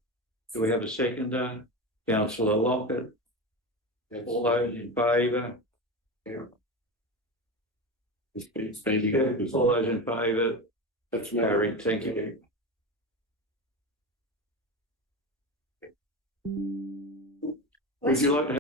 do we have a seconder? Councillor Lockett. Yes. All those in favour? It's been All those in favour? That's Carried, thank you. Would you like to